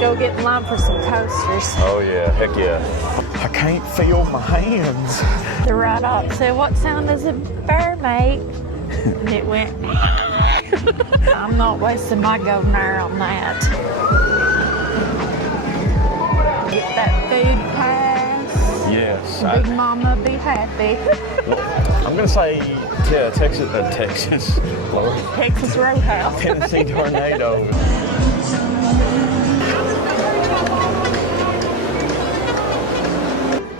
go get in line for some coasters. Oh yeah, heck yeah. I can't feel my hands. The right up said, "What sound does a bear make?" And it went. I'm not wasting my golden hour on that. Get that food pass. Yes. Big Mama be happy. I'm gonna say, yeah, Texas, Lord. Texas Roadhouse. Tennessee Tornado.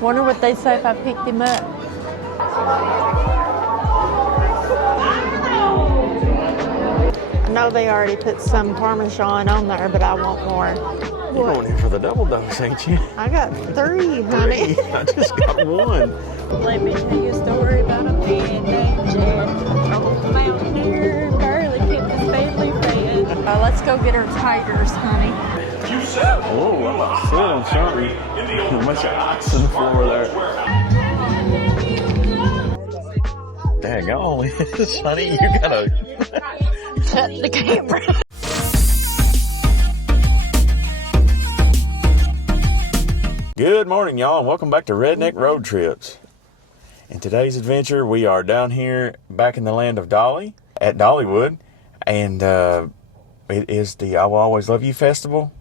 Wonder what they say if I picked him up. I know they already put some Parmesan on there, but I want more. You're going in for the double dose, ain't you? I got 3, honey. I just got 1. Let me tell you a story about a man named Jed. Old mountaineer, barely kept his family fed. Let's go get our taters, honey. Oh, I'm about to sit on something. A bunch of ice on the floor there. Daggone, honey, you gotta Cut the camera. Good morning, y'all, and welcome back to Redneck Road Trips. In today's adventure, we are down here back in the land of Dolly at Dollywood, and it is the I Will Always Love You festival,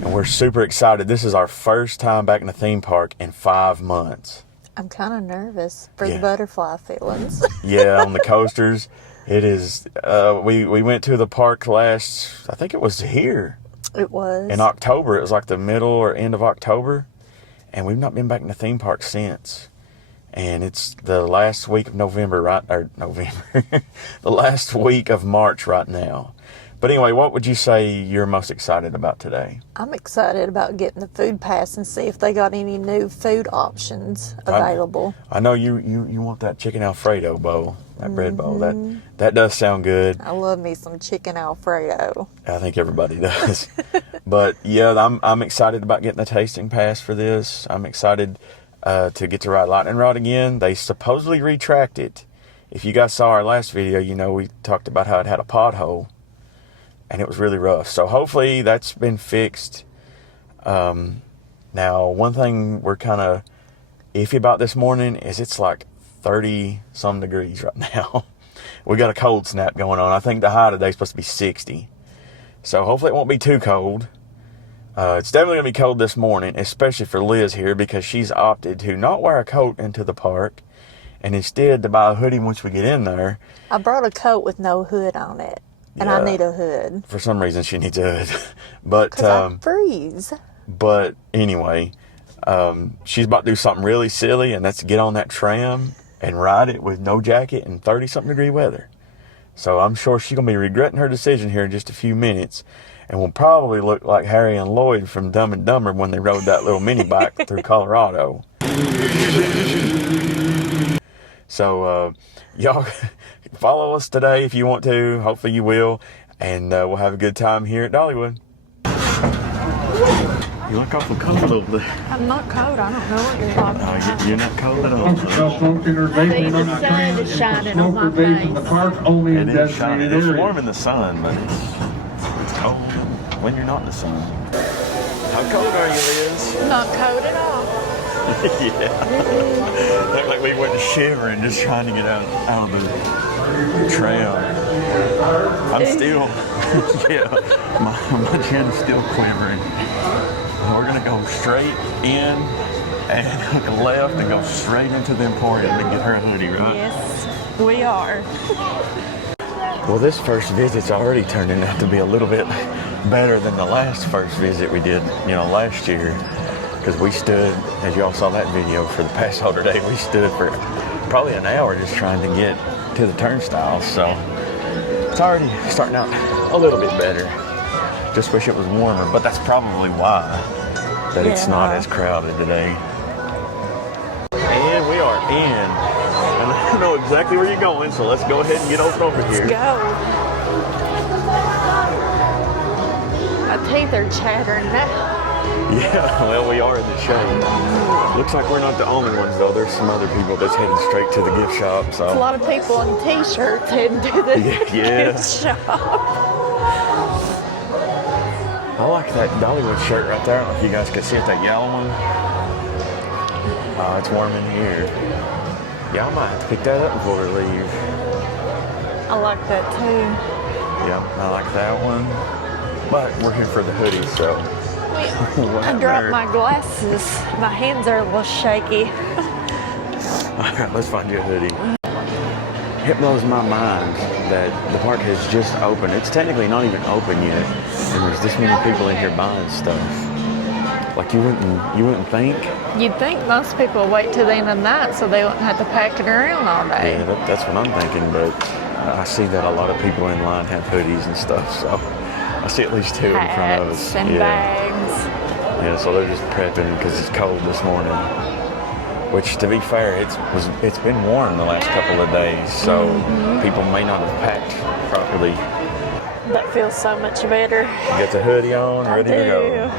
and we're super excited. This is our first time back in the theme park in 5 months. I'm kind of nervous for the butterfly feelings. Yeah, on the coasters. It is, we went to the park last, I think it was here. It was. In October. It was like the middle or end of October. And we've not been back in the theme park since. And it's the last week of November, right? Or November. The last week of March right now. But anyway, what would you say you're most excited about today? I'm excited about getting the food pass and see if they got any new food options available. I know you want that chicken Alfredo bowl, that bread bowl. That does sound good. I love me some chicken Alfredo. I think everybody does. But yeah, I'm excited about getting the tasting pass for this. I'm excited to get to ride Lightning Rod again. They supposedly retracked it. If you guys saw our last video, you know we talked about how it had a pothole. And it was really rough. So hopefully that's been fixed. Now, one thing we're kind of iffy about this morning is it's like 30-some degrees right now. We got a cold snap going on. I think the high today is supposed to be 60. So hopefully it won't be too cold. It's definitely going to be cold this morning, especially for Liz here, because she's opted to not wear a coat into the park and instead to buy a hoodie once we get in there. I brought a coat with no hood on it. And I need a hood. For some reason, she needs a hood. But, 'cause I freeze. But anyway, she's about to do something really silly, and that's get on that tram and ride it with no jacket in 30-something degree weather. So I'm sure she's going to be regretting her decision here in just a few minutes. And will probably look like Harry and Lloyd from Dumb and Dumber when they rode that little mini bike through Colorado. So, y'all follow us today if you want to. Hopefully you will. And we'll have a good time here at Dollywood. You look awful cold over there. I'm not cold. I don't know what you're talking about. You're not cold at all. See, the sun is shining on my face. It is shining. It's warm in the sun, but it's cold when you're not in the sun. How cold are you, Liz? Not cold at all. Yeah. Looked like we went shivering just trying to get out of the trail. I'm still, my chin's still quivering. We're going to go straight in and look left and go straight into the Emporium and get her a hoodie, right? Yes, we are. Well, this first visit's already turning out to be a little bit better than the last first visit we did, last year. Because we stood, as y'all saw that video for the past holder day, we stood for probably an hour just trying to get to the turnstiles. So it's already starting out a little bit better. Just wish it was warmer, but that's probably why that it's not as crowded today. And we are in. And I know exactly where you're going, so let's go ahead and get over here. Let's go. My teeth are chattering now. Yeah, well, we are in the shade. Looks like we're not the only ones, though. There's some other people that's heading straight to the gift shop. So a lot of people in t-shirts heading to the gift shop. like that Dollywood shirt right there. I don't know if you guys can see it, that yellow one. Oh, it's warm in here. Y'all might have to pick that up before we leave. I like that too. Yep, I like that one. But we're here for the hoodie, so. I dropped my glasses. My hands are a little shaky. All right, let's find you a hoodie. It blows my mind that the park has just opened. It's technically not even open yet, and there's this many people in here buying stuff. Like you wouldn't think. You'd think most people wait till the end of the night so they wouldn't have to pack it around all day. Yeah, that's what I'm thinking, but I see that a lot of people in line have hoodies and stuff, so I see at least two in front of us. Hats and bags. Yeah, so they're just prepping because it's cold this morning. Which, to be fair, it's been warm the last couple of days, so people may not have packed properly. That feels so much better. You got the hoodie on, ready to go.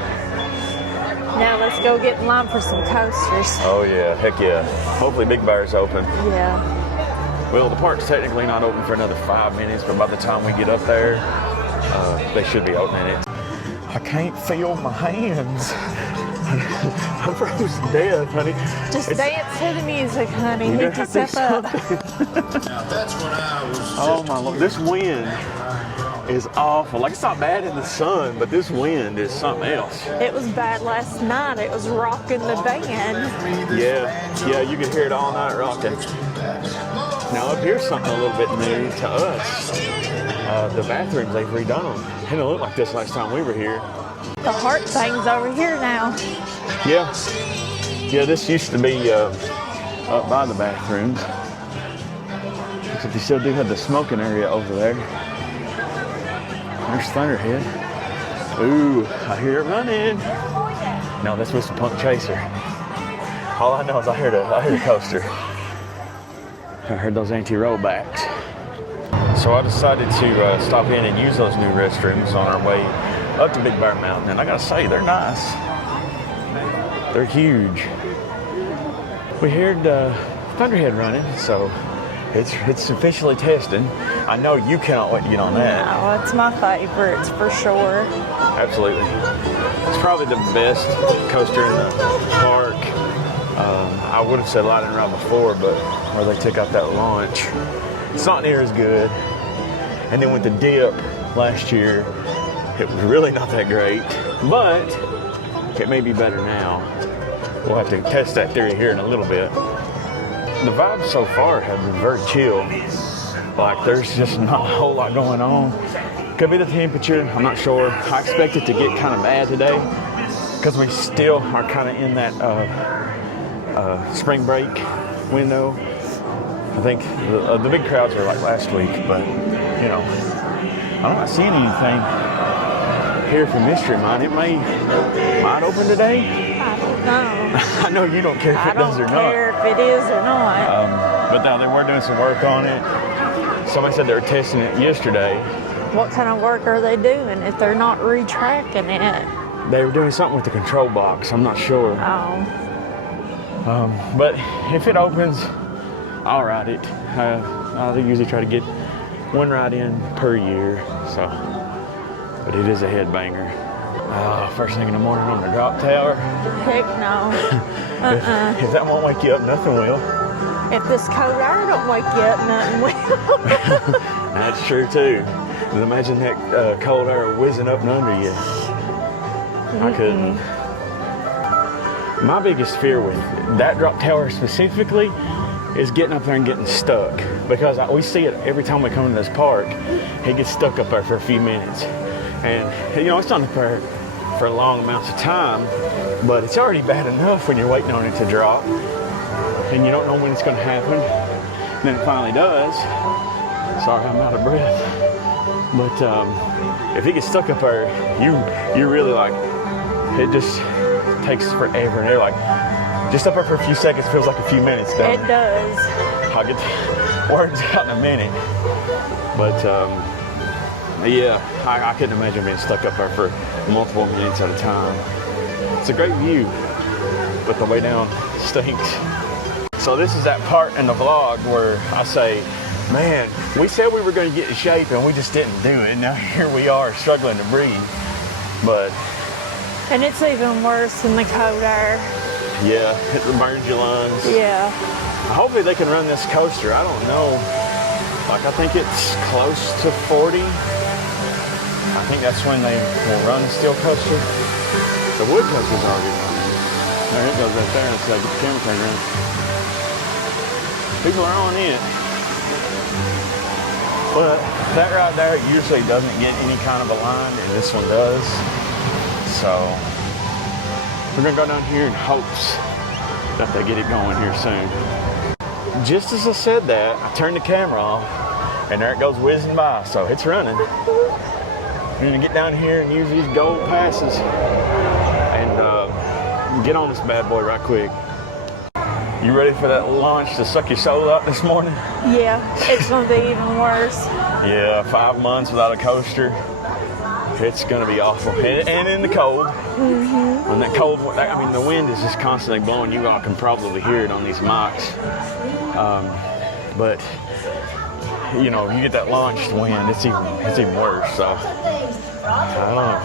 Now let's go get in line for some coasters. Oh yeah, heck yeah. Hopefully Big Bear's open. Yeah. Well, the park's technically not open for another 5 minutes, but by the time we get up there, they should be opening it. I can't feel my hands. I'm frozen to death, honey. Just dance to the music, honey. Lift yourself up. Oh my Lord, this wind is awful. Like, it's not bad in the sun, but this wind is something else. It was bad last night. It was rocking the band. Yeah, you could hear it all night rocking. Now up here's something a little bit new to us. The bathrooms, they've redone them. It didn't look like this last time we were here. The heart thing's over here now. Yeah, this used to be up by the bathrooms. Except they still do have the smoking area over there. There's Thunderhead. Ooh, I hear it running. No, that's Mr. Punk Chaser. All I know is I heard a coaster. I heard those anti-rollbacks. So I decided to stop in and use those new restrooms on our way up to Big Bear Mountain, and I gotta say, they're nice. They're huge. We heard Thunderhead running, so it's officially testing. I know you cannot wait to get on that. Oh, it's my favorite for sure. Absolutely. It's probably the best coaster in the park. I would have said Lightning Rod before, but where they took out that launch, it's not near as good. And then with the dip last year, it was really not that great, but it may be better now. We'll have to test that theory here in a little bit. The vibes so far have been very chill. Like, there's just not a whole lot going on. Could be the temperature, I'm not sure. I expect it to get kind of bad today because we still are kind of in that spring break window. I think the big crowds are like last week, but you know, I'm not seeing anything here for Mystery Mine. It might open today. I don't know. I know you don't care if it does or not. I don't care if it is or not. But now they were doing some work on it. Somebody said they were testing it yesterday. What kind of work are they doing if they're not retracking it? They were doing something with the control box. I'm not sure. Oh. But if it opens, I'll ride it. I usually try to get one ride in per year. So, but it is a headbanger. First thing in the morning on the drop tower. Heck no. If that won't wake you up, nothing will. If this cold air don't wake you up, nothing will. That's true too. Imagine that cold air whizzing up and under you. I couldn't. My biggest fear with that drop tower specifically is getting up there and getting stuck, because we see it every time we come into this park. It gets stuck up there for a few minutes, and you know, it's not up there for long amounts of time, but it's already bad enough when you're waiting on it to drop and you don't know when it's going to happen. And then it finally does. Sorry, I'm out of breath. But if it gets stuck up there, you really, like, it just takes forever, and they're like, just up there for a few seconds feels like a few minutes. It does. I'll get the words out in a minute. But yeah, I couldn't imagine being stuck up there for multiple minutes at a time. It's a great view, but the way down stinks. So this is that part in the vlog where I say, man, we said we were going to get in shape and we just didn't do it. Now here we are struggling to breathe. But And it's even worse in the cold air. yeah, it burns your lungs. Yeah. Hopefully they can run this coaster. I don't know. Like, I think it's close to 40. I think that's when they will run the steel coaster. The wood coaster's already running. There it goes right there. Let's get the camera turned around. People are on it. But that right there usually doesn't get any kind of a line, and this one does. So we're gonna go down here in hopes that they get it going here soon. Just as I said that, I turned the camera off, and there it goes whizzing by, so it's running. We're gonna get down here and use these gold passes and get on this bad boy right quick. You ready for that launch to suck your soul out this morning? Yeah, it's gonna be even worse. Yeah, 5 months without a coaster. It's gonna be awful, and in the cold. When that cold, I mean, the wind is just constantly blowing. You all can probably hear it on these mics. But you know, you get that launched wind, it's even worse. So I don't know.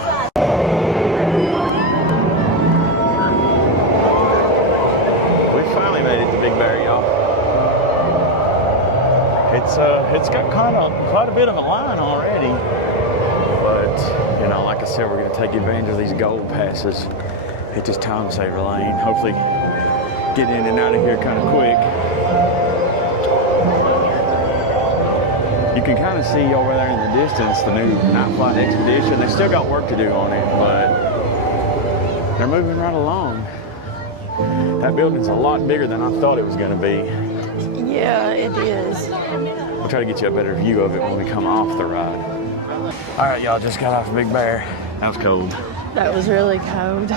We finally made it to Big Bear, y'all. It's got quite a bit of a line already. But, you know, like I said, we're going to take advantage of these gold passes. Hit this time saver lane. Hopefully get in and out of here kind of quick. You can kind of see over there in the distance the new Night Flight Expedition. They still got work to do on it, but they're moving right along. That building's a lot bigger than I thought it was going to be. Yeah, it is. We'll try to get you a better view of it when we come off the ride. All right, y'all, just got off Big Bear. That was cold. That was really cold.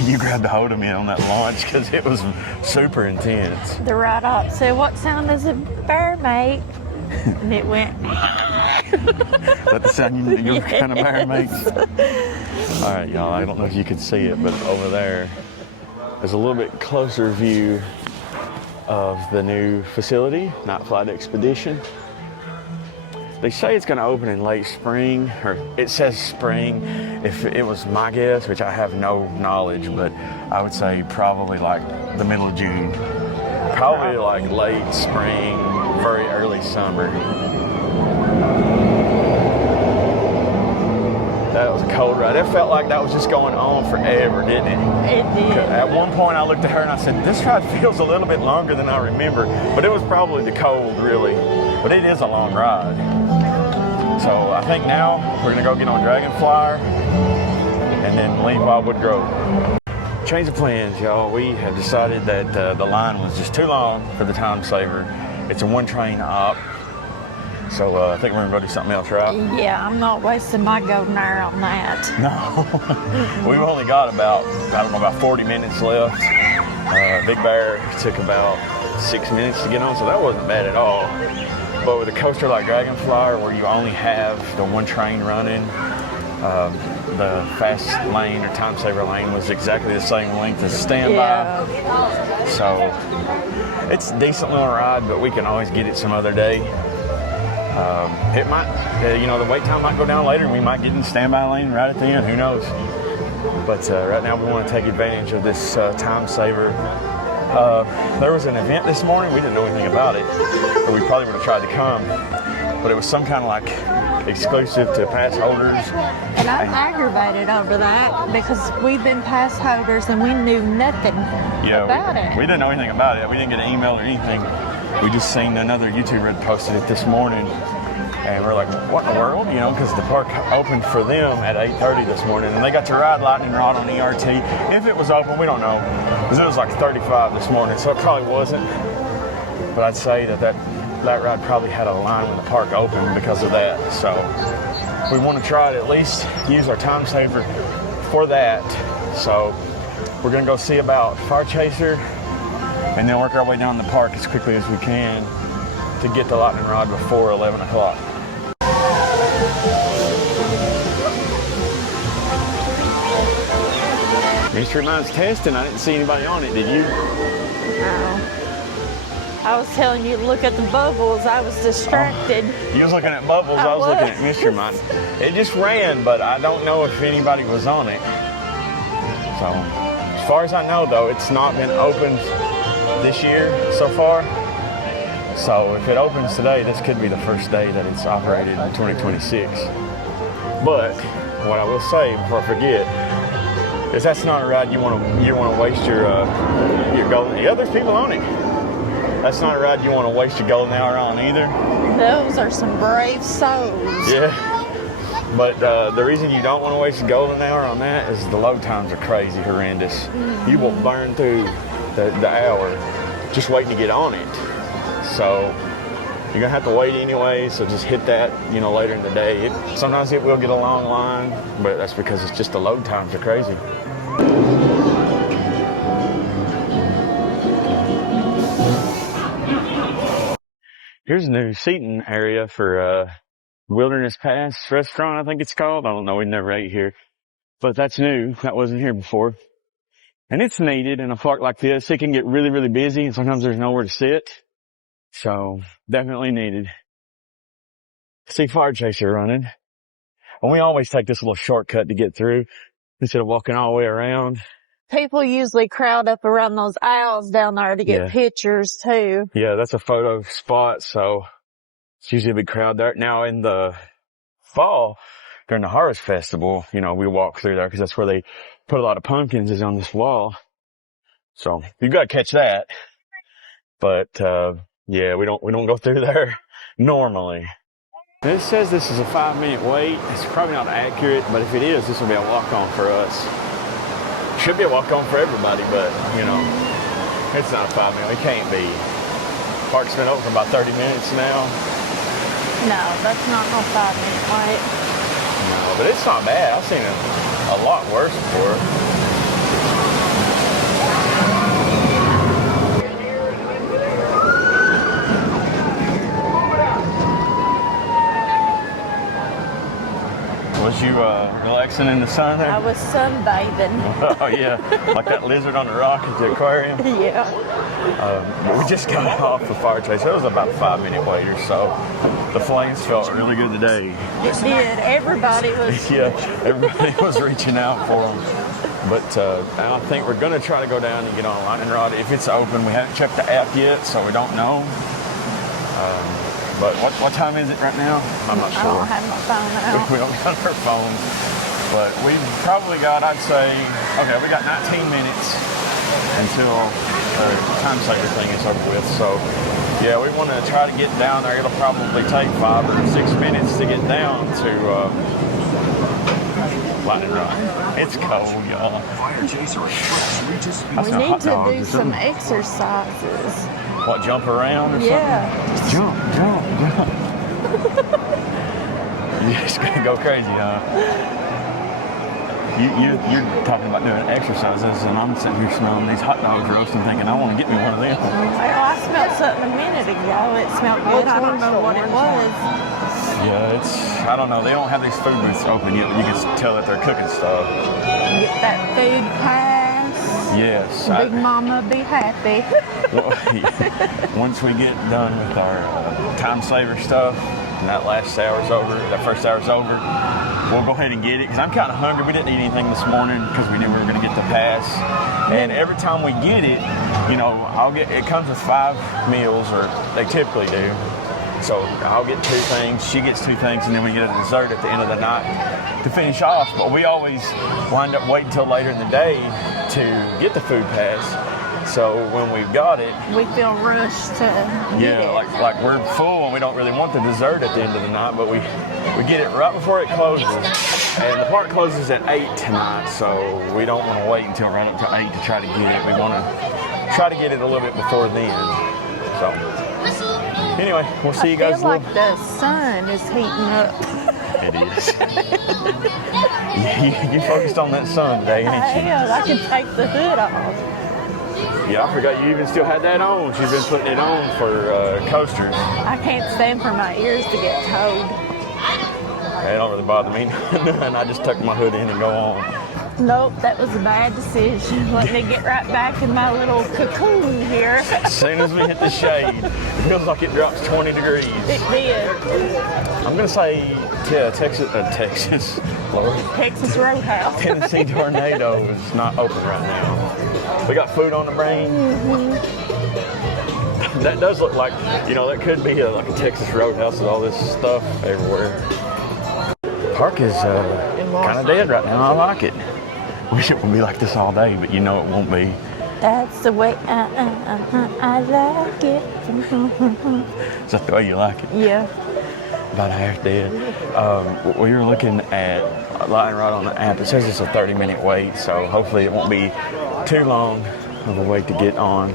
You grabbed a hold of me on that launch because it was super intense. The ride up said, "What sound does a bear make?" And it went. That's the sound your kind of bear makes. All right, y'all, I don't know if you can see it, but over there, there's a little bit closer view of the new facility, Night Flight Expedition. They say it's going to open in late spring, or it says spring. If it was my guess, which I have no knowledge, but I would say probably like the middle of June. Probably like late spring, very early summer. That was a cold ride. It felt like that was just going on forever, didn't it? It did. At one point I looked at her and I said, this ride feels a little bit longer than I remember, but it was probably the cold, really. But it is a long ride. So I think now we're gonna go get on Dragonflyer and then leave Wildwood Grove. Change of plans, y'all. We have decided that the line was just too long for the time saver. It's a one train op. So I think we're gonna go do something else, right? Yeah, I'm not wasting my golden hour on that. No. We've only got about 40 minutes left. Big Bear took about 6 minutes to get on, so that wasn't bad at all. But with a coaster like Dragonflyer, where you only have the one train running, the fast lane or time saver lane was exactly the same length as standby. Yeah. So it's a decent little ride, but we can always get it some other day. It might, the wait time might go down later and we might get in the standby lane right at the end, who knows. But right now we want to take advantage of this time saver. There was an event this morning, we didn't know anything about it, but we probably would have tried to come. But it was some kind of like exclusive to pass holders. And I'm aggravated over that because we've been pass holders and we knew nothing about it. We didn't know anything about it. We didn't get an email or anything. We just seen another YouTuber had posted it this morning, and we're like, what in the world? Because the park opened for them at 8:30 this morning, and they got to ride Lightning Rod on ERT. If it was open, we don't know, because it was like 35 this morning, so it probably wasn't. But I'd say that ride probably had a line when the park opened because of that. So we want to try to at least use our time saver for that. So we're gonna go see about Fire Chaser, and then work our way down the park as quickly as we can to get the Lightning Rod before 11 o'clock. Mystery Mind's testing. I didn't see anybody on it, did you? No. I was telling you to look at the bubbles. I was distracted. You was looking at bubbles. I was looking at Mystery Mine. It just ran, but I don't know if anybody was on it. So, as far as I know, though, it's not been opened this year so far. So, if it opens today, this could be the first day that it's operated in 2026. But what I will say before I forget is that's not a ride you want to waste your golden. Yeah, there's people on it. That's not a ride you want to waste your golden hour on either. Those are some brave souls. Yeah. But the reason you don't want to waste a golden hour on that is the load times are crazy, horrendous. Mm-hmm. You will burn through the hour just waiting to get on it. So you're gonna have to wait anyway. So just hit that, later in the day. Sometimes it will get a long line, but that's because it's just the load times are crazy. Here's a new seating area for Wilderness Pass restaurant, I think it's called. I don't know, we never ate here. But that's new. That wasn't here before. And it's needed in a park like this. It can get really, really busy and sometimes there's nowhere to sit. So, definitely needed. See Fire Chaser running. And we always take this little shortcut to get through instead of walking all the way around. People usually crowd up around those aisles down there to get pictures too. Yeah, that's a photo spot, so it's usually a big crowd there. Now in the fall, during the Harvest Festival, we walk through there because that's where they put a lot of pumpkins is on this wall. So you got to catch that. But yeah, we don't go through there normally. This says this is a 5-minute wait. It's probably not accurate, but if it is, this will be a walk-on for us. Should be a walk-on for everybody, but, it's not a 5-minute. It can't be. Park's been open for about 30 minutes now. No, that's not no 5-minute wait. No, but it's not bad. I've seen it a lot worse before. Was you relaxing in the sun there? I was sunbathing. Oh yeah, like that lizard on the rock at the aquarium? Yeah. We just got off the Fire Chaser. It was about a 5-minute wait or so. The flames felt really good today. It did. Everybody was. Yeah, everybody was reaching out for them. But I think we're going to try to go down and get on a lightning rod. If it's open, we haven't checked the app yet, so we don't know. But what time is it right now? I'm not sure. I don't have my phone out. We don't have our phones. But we've probably got, I'd say, okay, we got 19 minutes until the time saver thing is over with. So, yeah, we want to try to get down there. It'll probably take 5 or 6 minutes to get down to Lightning Rod. It's cold, y'all. We need to do some exercises. What, jump around or something? Yeah. Just jump. You're just gonna go crazy, huh? You're talking about doing exercises, and I'm sitting here smelling these hot dogs roasting, thinking I want to get me one of them. Well, I smelled something a minute ago. It smelled good. I don't know what it was. Yeah, I don't know. They don't have these food booths open yet, but you can tell that they're cooking stuff. Get that food pass. Yes. Big Mama be happy. Once we get done with our time saver stuff, and that last hour's over, that first hour's over, we'll go ahead and get it. Because I'm kind of hungry. We didn't eat anything this morning because we knew we were going to get the pass. And every time we get it, it comes with 5 meals, or they typically do. So I'll get 2 things, she gets 2 things, and then we get a dessert at the end of the night to finish off. But we always wind up waiting until later in the day to get the food pass. So when we've got it, we feel rushed to get it. like we're full and we don't really want the dessert at the end of the night, but we get it right before it closes. And the park closes at 8 tonight, so we don't want to wait until right up to 8 to try to get it. We want to try to get it a little bit before then. So anyway, we'll see you guys. I feel like the sun is heating up. It is. You focused on that sun today, ain't you? I can take the hood off. Yeah, I forgot you even still had that on. She's been putting it on for coasters. I can't stand for my ears to get cold. It don't really bother me. And I just tuck my hood in and go on. Nope, that was a bad decision. Let me get right back in my little cocoon here. As soon as we hit the shade, it feels like it drops 20 degrees. It did. I'm going to say, yeah, Texas, Lord. Texas Roadhouse. Tennessee Tornado is not open right now. We got food on the brain. That does look like, that could be like a Texas Roadhouse with all this stuff everywhere. Park is kind of dead right now. I like it. Wish it would be like this all day, but it won't be. That's the way I like it. Is that the way you like it? Yeah. About half dead. We were looking at line right on the app. It says it's a 30-minute wait, so hopefully it won't be too long of a wait to get on.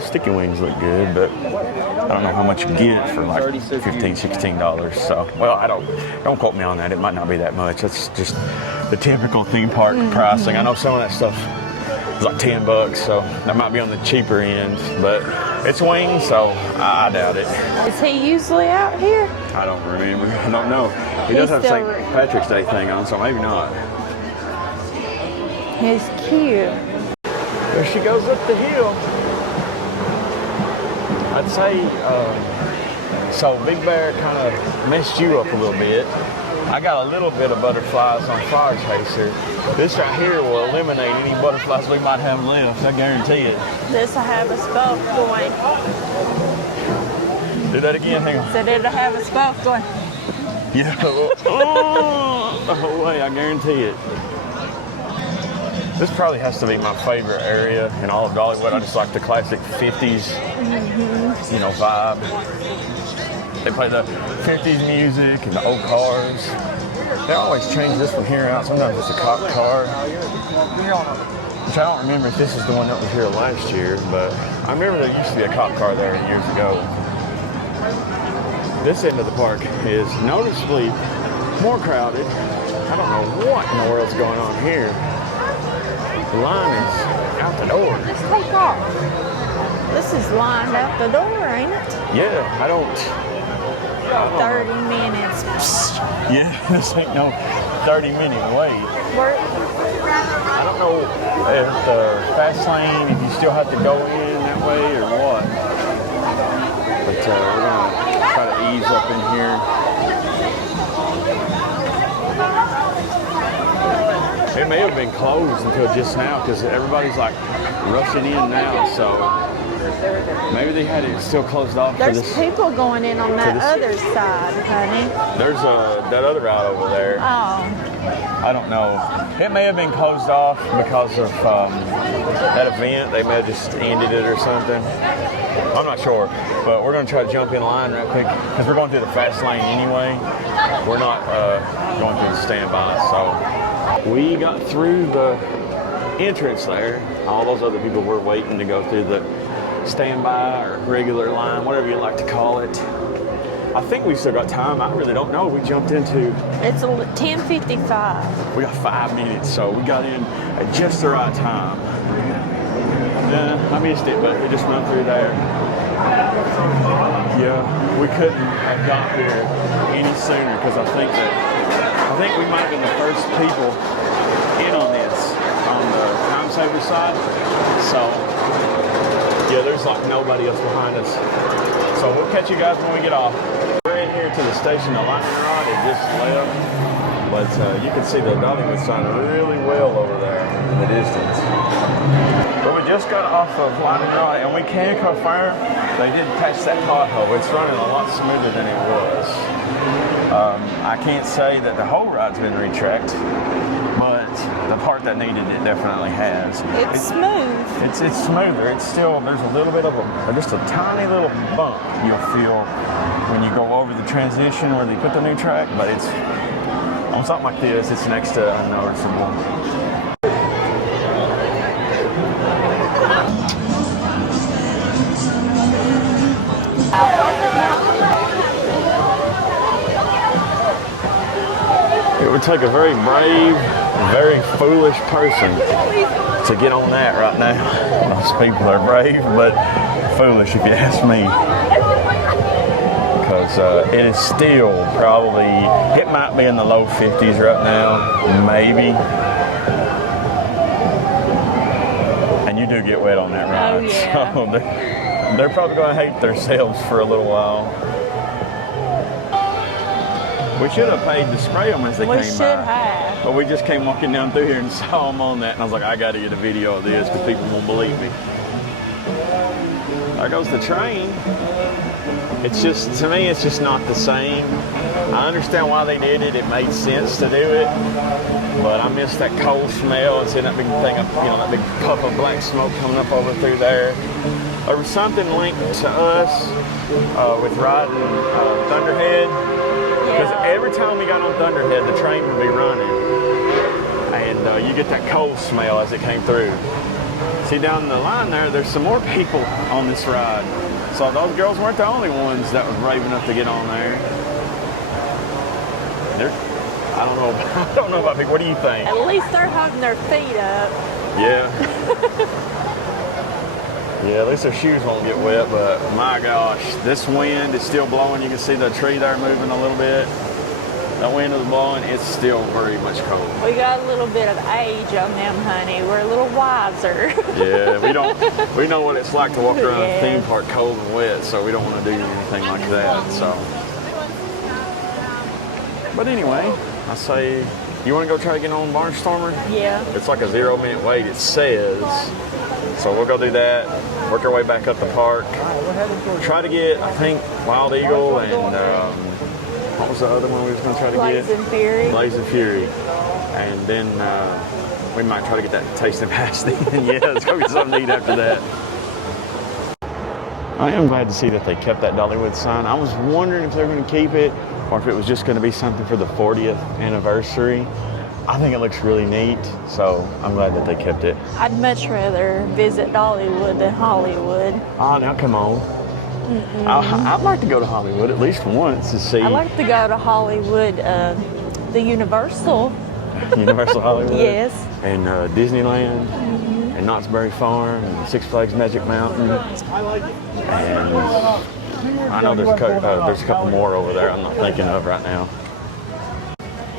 Sticky wings look good, but I don't know how much you get for like $15, $16. So, well, don't quote me on that. It might not be that much. That's just the typical theme park pricing. I know some of that stuff is like $10, so that might be on the cheaper end, but it's wings, so I doubt it. Is he usually out here? I don't remember. I don't know. He does have St. Patrick's Day thing on, so maybe not. He's cute. There she goes up the hill. I'd say, so Big Bear kind of messed you up a little bit. I got a little bit of butterflies on Fire Chaser. This right here will eliminate any butterflies we might have left, I guarantee it. This will have us both going. Do that again, hang on. Said it'll have us both going. Yeah, oh, wait, I guarantee it. This probably has to be my favorite area in all of Dollywood. I just like the classic 50s, vibe. They play the 50s music and the old cars. They always change this from here out. Sometimes it's a cop car, which I don't remember if this is the one that was here last year, but I remember there used to be a cop car there years ago. This end of the park is noticeably more crowded. I don't know what in the world's going on here. The line is out the door. Let's take off. This is lined out the door, ain't it? Yeah, I don't 30 minutes. Yeah, this ain't no 30-minute wait. I don't know if the fast lane, if you still have to go in that way or what. But we're gonna try to ease up in here. It may have been closed until just now because everybody's like rushing in now, so maybe they had it still closed off. There's people going in on that other side, honey. There's that other route over there. Oh. I don't know. It may have been closed off because of that event. They may have just ended it or something. I'm not sure, but we're going to try to jump in line right quick because we're going through the fast lane anyway. We're not going through the standby, so we got through the entrance there. All those other people were waiting to go through the standby or regular line, whatever you like to call it. I think we've still got time. I really don't know. We jumped into... It's 10:55. We got 5 minutes, so we got in at just the right time. I missed it, but we just run through there. Yeah, we couldn't have got here any sooner because I think we might have been the first people in on this on the time saver side. So yeah, there's like nobody else behind us. So we'll catch you guys when we get off. We're in here to the station. The lightning rod is just left, but you can see the Dollywood sign really well over there in the distance. But we just got off of lightning rod, and we can confirm they did patch that pothole. It's running a lot smoother than it was. I can't say that the whole ride's been retracked, but the part that needed it definitely has. It's smooth. It's smoother. It's still, there's a little bit of just a tiny little bump you'll feel when you go over the transition where they put the new track, but it's, on something like this, it's next to unnoticeable. It would take a very brave, very foolish person to get on that right now. Most people are brave, but foolish if you ask me. Because because and it's still probably, it might be in the low 50s right now, maybe. And you do get wet on that ride. Oh, yeah. So they're probably going to hate themselves for a little while. We should have paid to spray them as they came by. We should have. But we just came walking down through here and saw them on that, and I was like, I got to get a video of this because people won't believe me. There goes the train. It's just, to me, it's just not the same. I understand why they did it. It made sense to do it. But I miss that coal smell and seeing that big thing up, you know, that big puff of black smoke coming up over through there. There was something linked to us with riding Thunderhead. Because every time we got on Thunderhead, the train would be running. And you get that coal smell as it came through. See, down the line there's some more people on this ride. So those girls weren't the only ones that was brave enough to get on there. I don't know about people. What do you think? At least they're holding their feet up. Yeah. Yeah, at least their shoes won't get wet, but my gosh, this wind is still blowing. You can see the tree there moving a little bit. That wind is blowing, it's still very much cold. We got a little bit of age on them, honey. We're a little wiser. Yeah, we know what it's like to walk around a theme park cold and wet, so we don't want to do anything like that, so. But anyway, I say, you want to go try to get on Barnstormer? Yeah. It's like a 0-minute wait, it says. So we'll go do that, work our way back up the park. Try to get, I think, Wild Eagle and what was the other one we was going to try to get? Blazing Fury. Blazing Fury. And then we might try to get that Taste and Pasty. Yeah, it's going to be something to eat after that. I am glad to see that they kept that Dollywood sign. I was wondering if they were going to keep it or if it was just going to be something for the 40th anniversary. I think it looks really neat, so I'm glad that they kept it. I'd much rather visit Dollywood than Hollywood. Oh, now come on. I'd like to go to Hollywood at least once to see. I'd like to go to Hollywood, the Universal. Universal Hollywood? Yes. And Disneyland, and Knott's Berry Farm, and Six Flags Magic Mountain. And I know there's a couple more over there I'm not thinking of right now.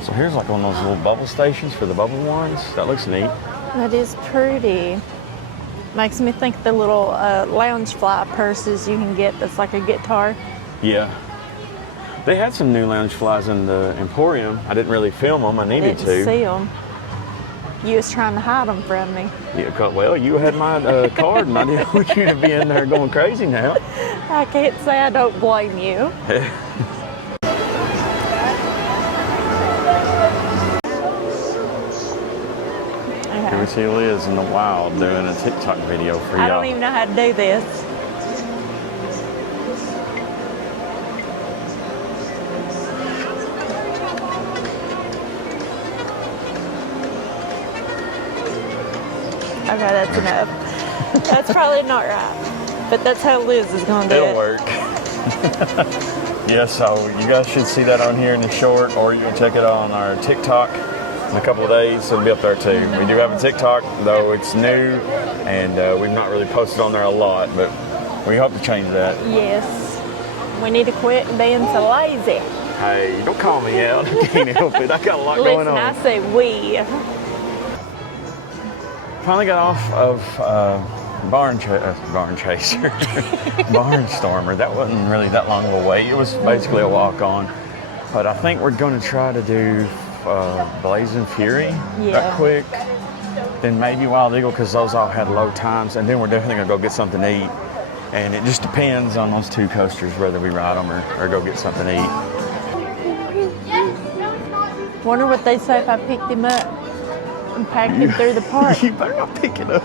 So here's like one of those little bubble stations for the bubble ones. That looks neat. That is pretty. Makes me think the little lounge fly purses you can get that's like a guitar. Yeah. They had some new lounge flies in the Emporium. I didn't really film them. I needed to. Didn't see them. You was trying to hide them from me. Yeah, well, you had my card and I didn't want you to be in there going crazy now. I can't say I don't blame you. Here we see Liz in the wild doing a TikTok video for y'all. I don't even know how to do this. Okay, that's enough. That's probably not right, but that's how Liz is going to do it. It'll work. Yeah, so you guys should see that on here in the short, or you can check it on our TikTok in a couple of days. It'll be up there too. We do have a TikTok, though it's new, and we've not really posted on there a lot, but we hope to change that. Yes. We need to quit being so lazy. Hey, don't call me out. I can't help it. I got a lot going on. Listen, I say we. Finally got off of Barnstormer. That wasn't really that long of a wait. It was basically a walk-on. But I think we're going to try to do Blazing Fury that quick. Then maybe Wild Eagle because those all had low times. And then we're definitely going to go get something to eat. And it just depends on those two coasters whether we ride them or go get something to eat. Wonder what they say if I picked him up and packed him through the park. You better not pick it up.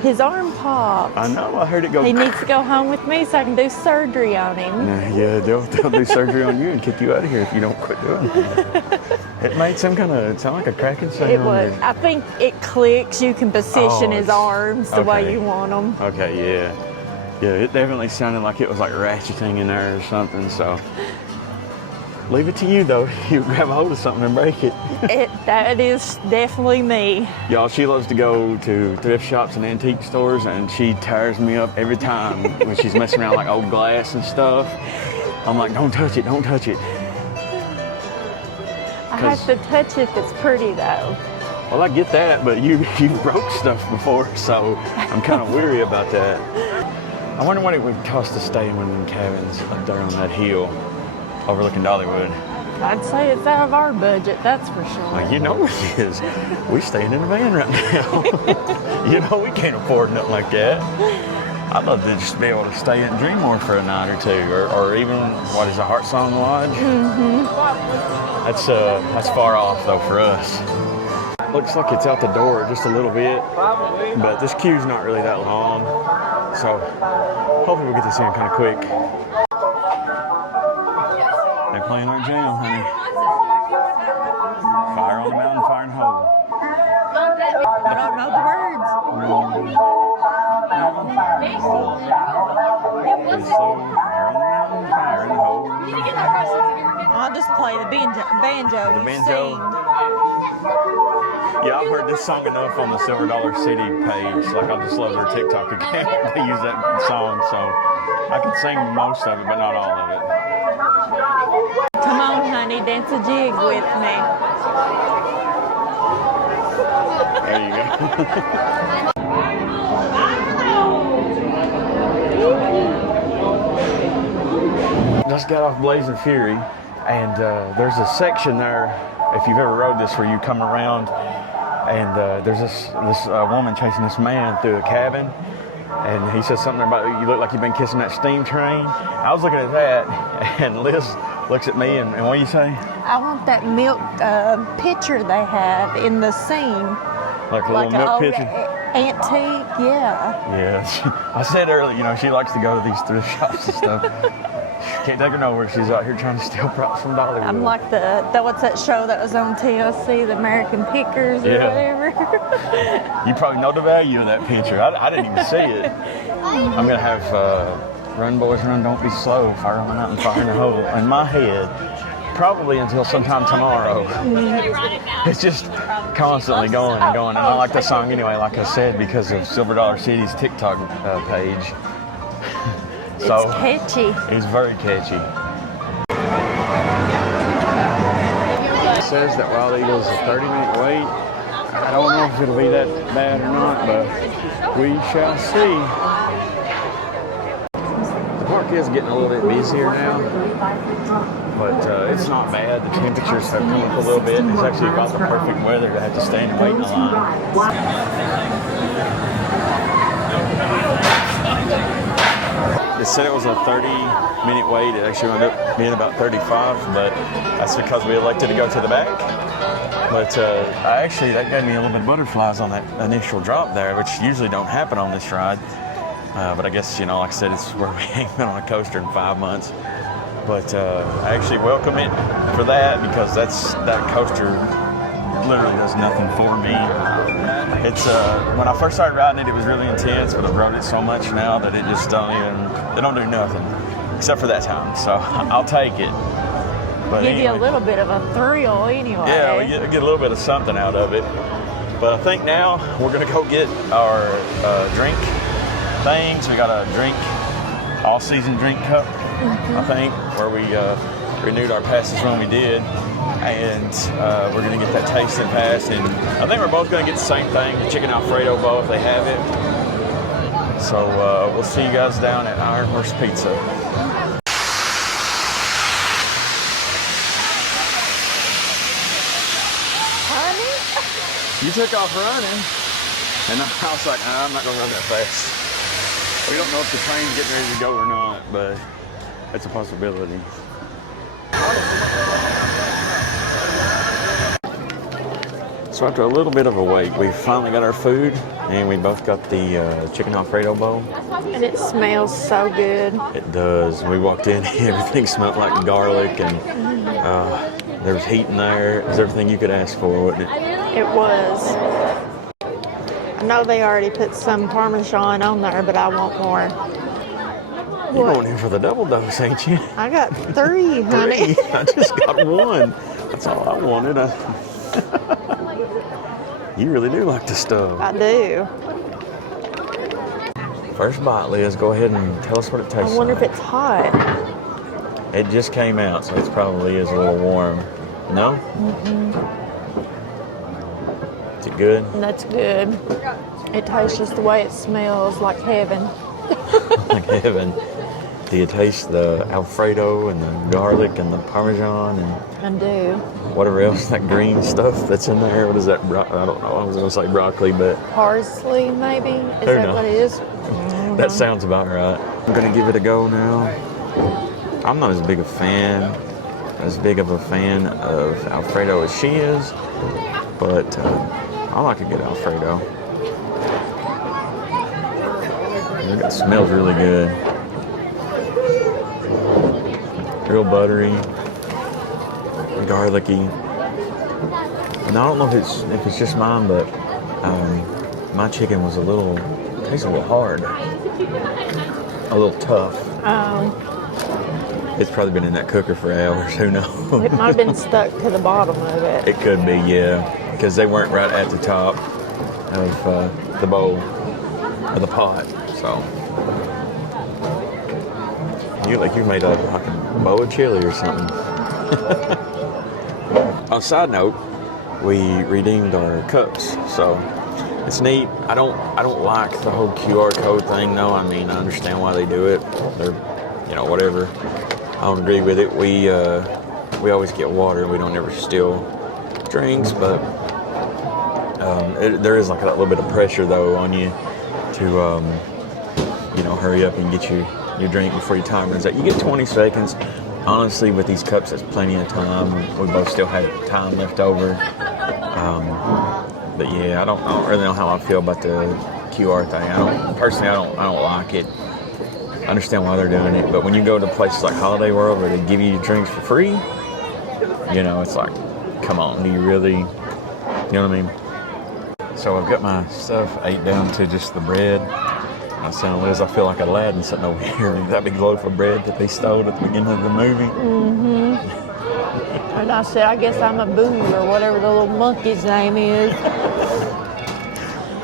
His arm popped. I know, I heard it go. He needs to go home with me so I can do surgery on him. Yeah, they'll do surgery on you and kick you out of here if you don't quit doing it. It made some kind of, sound like a cracking sound. It was. I think it clicks. You can position his arms the way you want them. Okay, yeah. Yeah, it definitely sounded like it was like ratcheting in there or something, so. Leave it to you, though. You grab a hold of something and break it. That is definitely me. Y'all, she loves to go to thrift shops and antique stores, and she tears me up every time when she's messing around like old glass and stuff. I'm like, don't touch it, don't touch it. I have to touch it if it's pretty though. Well, I get that, but you broke stuff before, so I'm kind of weary about that. I wonder what it would cost to stay in one of them cabins up there on that hill overlooking Dollywood. I'd say it's out of our budget, that's for sure. Well, you know it is. We staying in a van right now. You know we can't afford nothing like that. I'd love to just be able to stay at Dreammore for a night or two, or even, what is a Heart Song Lodge? Mm-hmm. That's far off though for us. Looks like it's out the door just a little bit, but this queue's not really that long, so hopefully we'll get this in kind of quick. They're playing our jam, honey. Fire on the mountain, fire in the hole. I don't know the words. Fire in the hole. I'll just play the banjo. The banjo. Yeah, I've heard this song enough on the Silver Dollar City page. Like, I just love their TikTok account. They use that song, so I can sing most of it, but not all of it. Come on, honey, dance a jig with me. There you go. Just got off Blazing Fury, and there's a section there, if you've ever rode this, where you come around and there's this woman chasing this man through a cabin, and he says something about, you look like you've been kissing that steam train. I was looking at that, and Liz looks at me, and what do you say? I want that milk pitcher they have in the scene. Like a little milk pitcher? Antique, yeah. Yeah, I said earlier, you know, she likes to go to these thrift shops and stuff. Can't take her nowhere. She's out here trying to steal props from Dollywood. I'm like what's that show that was on TLC, the American Pickers or whatever? You probably know the value of that picture. I didn't even see it. I'm going to have Run Boys Run, Don't Be Slow, Fire on the Mountain, Fire in the Hole in my head, probably until sometime tomorrow. It's just constantly going and going. And I like the song anyway, like I said, because of Silver Dollar City's TikTok page. So, it's catchy. It's very catchy. It says that Wild Eagle's a 30-minute wait. I don't know if it'll be that bad or not, but we shall see. The park is getting a little bit busier now, but it's not bad. The temperatures have come up a little bit. It's actually about the perfect weather to have to stand and wait in a line. It said it was a 30-minute wait. It actually ended up being about 35, but that's because we elected to go to the back. But that gave me a little bit of butterflies on that initial drop there, which usually don't happen on this ride. But I guess, you know, like I said, it's where we ain't been on a coaster in 5 months. But I actually welcome it for that, because that coaster literally does nothing for me. It's when I first started riding it, it was really intense, but I've rode it so much now that it just don't do nothing except for that time. So I'll take it. But Give anyway, you a little bit of a thrill anyway. Yeah, we get a little bit of something out of it. But I think now we're gonna go get our drink things. We got a all-season drink cup, I think, where we renewed our passes when we did. And we're going to get that tasting pass, and I think we're both going to get the same thing, the chicken Alfredo bowl if they have it. So we'll see you guys down at Iron Horse Pizza. Honey? You took off running, and I was like, I'm not going to run that fast. We don't know if the train's getting ready to go or not, but it's a possibility. So after a little bit of a wait, we finally got our food, and we both got the chicken Alfredo bowl. And it smells so good. It does. We walked in, everything smelled like garlic, and there was heat in there. It was everything you could ask for, wasn't it? It was. I know they already put some Parmesan on there, but I want more. You're going in for the double dose, ain't you? I got 3, honey. 3? I just got 1. That's all I wanted. You really do like the stuff. I do. First bite, Liz. Go ahead and tell us what it tastes like. I wonder if it's hot. It just came out, so it probably is a little warm. No? Is it good? That's good. It tastes just the way it smells, like heaven. Like heaven. Do you taste the Alfredo and the garlic and the Parmesan and I do. whatever else, that green stuff that's in there? What is that? I don't know. I was going to say broccoli, but Parsley, maybe? Is Who that knows? what it is? that sounds about right. I'm going to give it a go now. I'm not as big of a fan of Alfredo as she is, but I like a good Alfredo. It smells really good. Real buttery, garlicky. And I don't know if it's just mine, but my chicken was tastes a little hard, a little tough. It's probably been in that cooker for hours. Who knows? It might have been stuck to the bottom of it. It could be, yeah, because they weren't right at the top of the bowl of the pot. So you made a bowl of chili or something. On a side note, we redeemed our cups, so it's neat. I don't like the whole QR code thing, though. I mean, I understand why they do it. They're, whatever. I don't agree with it. We always get water. We don't ever steal drinks, but there is like a little bit of pressure though on you to hurry up and get your drink before your time runs out. You get 20 seconds. Honestly, with these cups, that's plenty of time. We both still had time left over. But yeah, I don't really know how I feel about the QR thing. I don't like it. I understand why they're doing it, but when you go to places like Holiday World where they give you your drinks for free, it's like, come on, do you really, you know what I mean? So I've got my stuff ate down to just the bread. I was telling Liz, I feel like Aladdin sitting over here. That big loaf of bread that they stole at the beginning of the movie. And I said, I guess I'm a boo or whatever the little monkey's name is.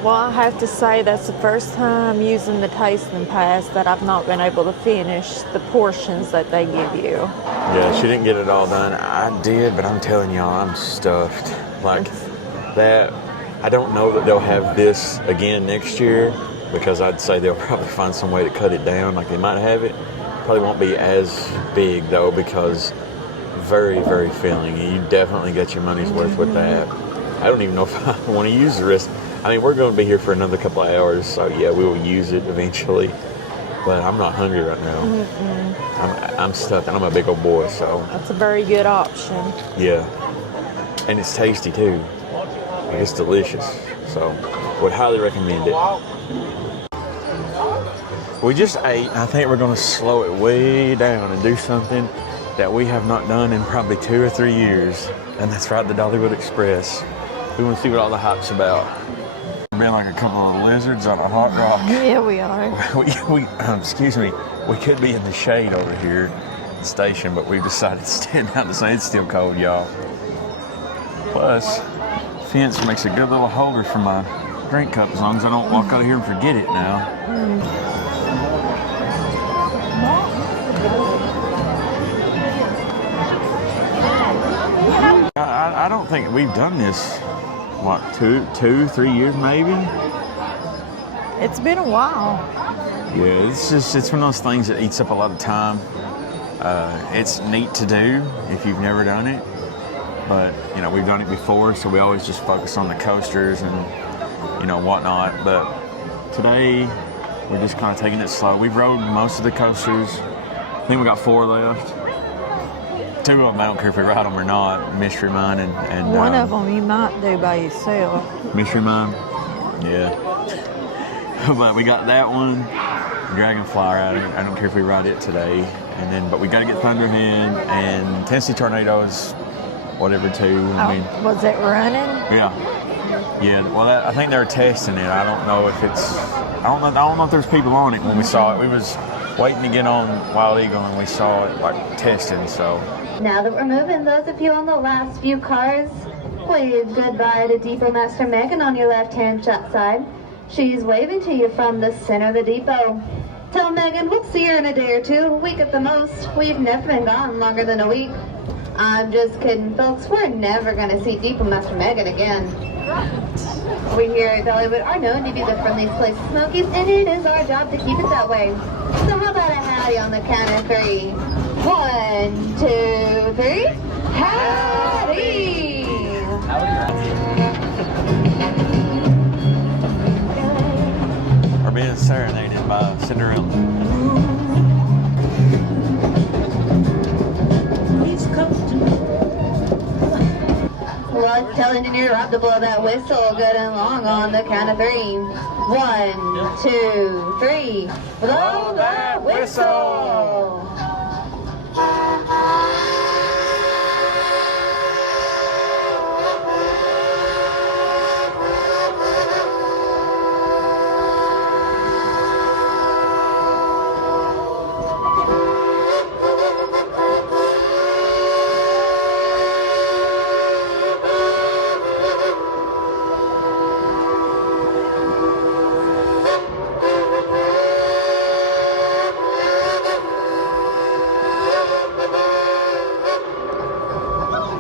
Well, I have to say that's the first time using the tasting pass that I've not been able to finish the portions that they give you. Yeah, she didn't get it all done. I did, but I'm telling y'all, I'm stuffed. Like that, I don't know that they'll have this again next year, because I'd say they'll probably find some way to cut it down. Like they might have it. Probably won't be as big though, because very, very filling. You definitely get your money's worth with that. I don't even know if I want to use the rest. I mean, we're going to be here for another couple of hours, so yeah, we will use it eventually. But I'm not hungry right now. I'm stuffed, and I'm a big old boy, so. That's a very good option. Yeah. And it's tasty too. Like, it's delicious. So, would highly recommend it. We just ate. I think we're going to slow it way down and do something that we have not done in probably 2 or 3 years, and that's ride the Dollywood Express. We want to see what all the hype's about. We've been like a couple of lizards on a hot rock. Yeah, we are. Excuse me, we could be in the shade over here at the station, but we've decided to stand out to say it's still cold, y'all. Plus, fence makes a good little holder for my drink cup as long as I don't walk out here and forget it now. I don't think we've done this, what, 2, 3 years maybe? It's been a while. Yeah, it's one of those things that eats up a lot of time. It's neat to do if you've never done it, but we've done it before, so we always just focus on the coasters and whatnot. But today we're just kind of taking it slow. We've rode most of the coasters. I think we got 4 left. 2 of them I don't care if we ride them or not. Mystery Mine and one of them you might do by yourself. Mystery Mine, yeah. But we got that one, Dragonfly. I don't care if we ride it today. But we got to get Thunderhead and Tennessee Tornadoes, whatever too. Was it running? Yeah. Well, I think they were testing it. I don't know if it's. I don't know if there's people on it when we saw it. We was waiting to get on Wild Eagle and we saw it like testing. So. Now that we're moving, those of you on the last few cars, wave goodbye to Depot Master Megan on your left-hand side. She's waving to you from the center of the depot. Tell Megan we'll see her in a day or two, a week at the most. We've never been gone longer than a week. I'm just kidding, folks. We're never going to see Depot Master Megan again. We here at Dollywood are known to be the friendliest place to Smokies, and it is our job to keep it that way. So how about a howdy on the count of 3? 1, 2, 3. Howdy! We're being serenaded by Cinderella. Let's tell engineer Rob to blow that whistle good and long on the count of 3. 1, 2, 3. Blow that whistle!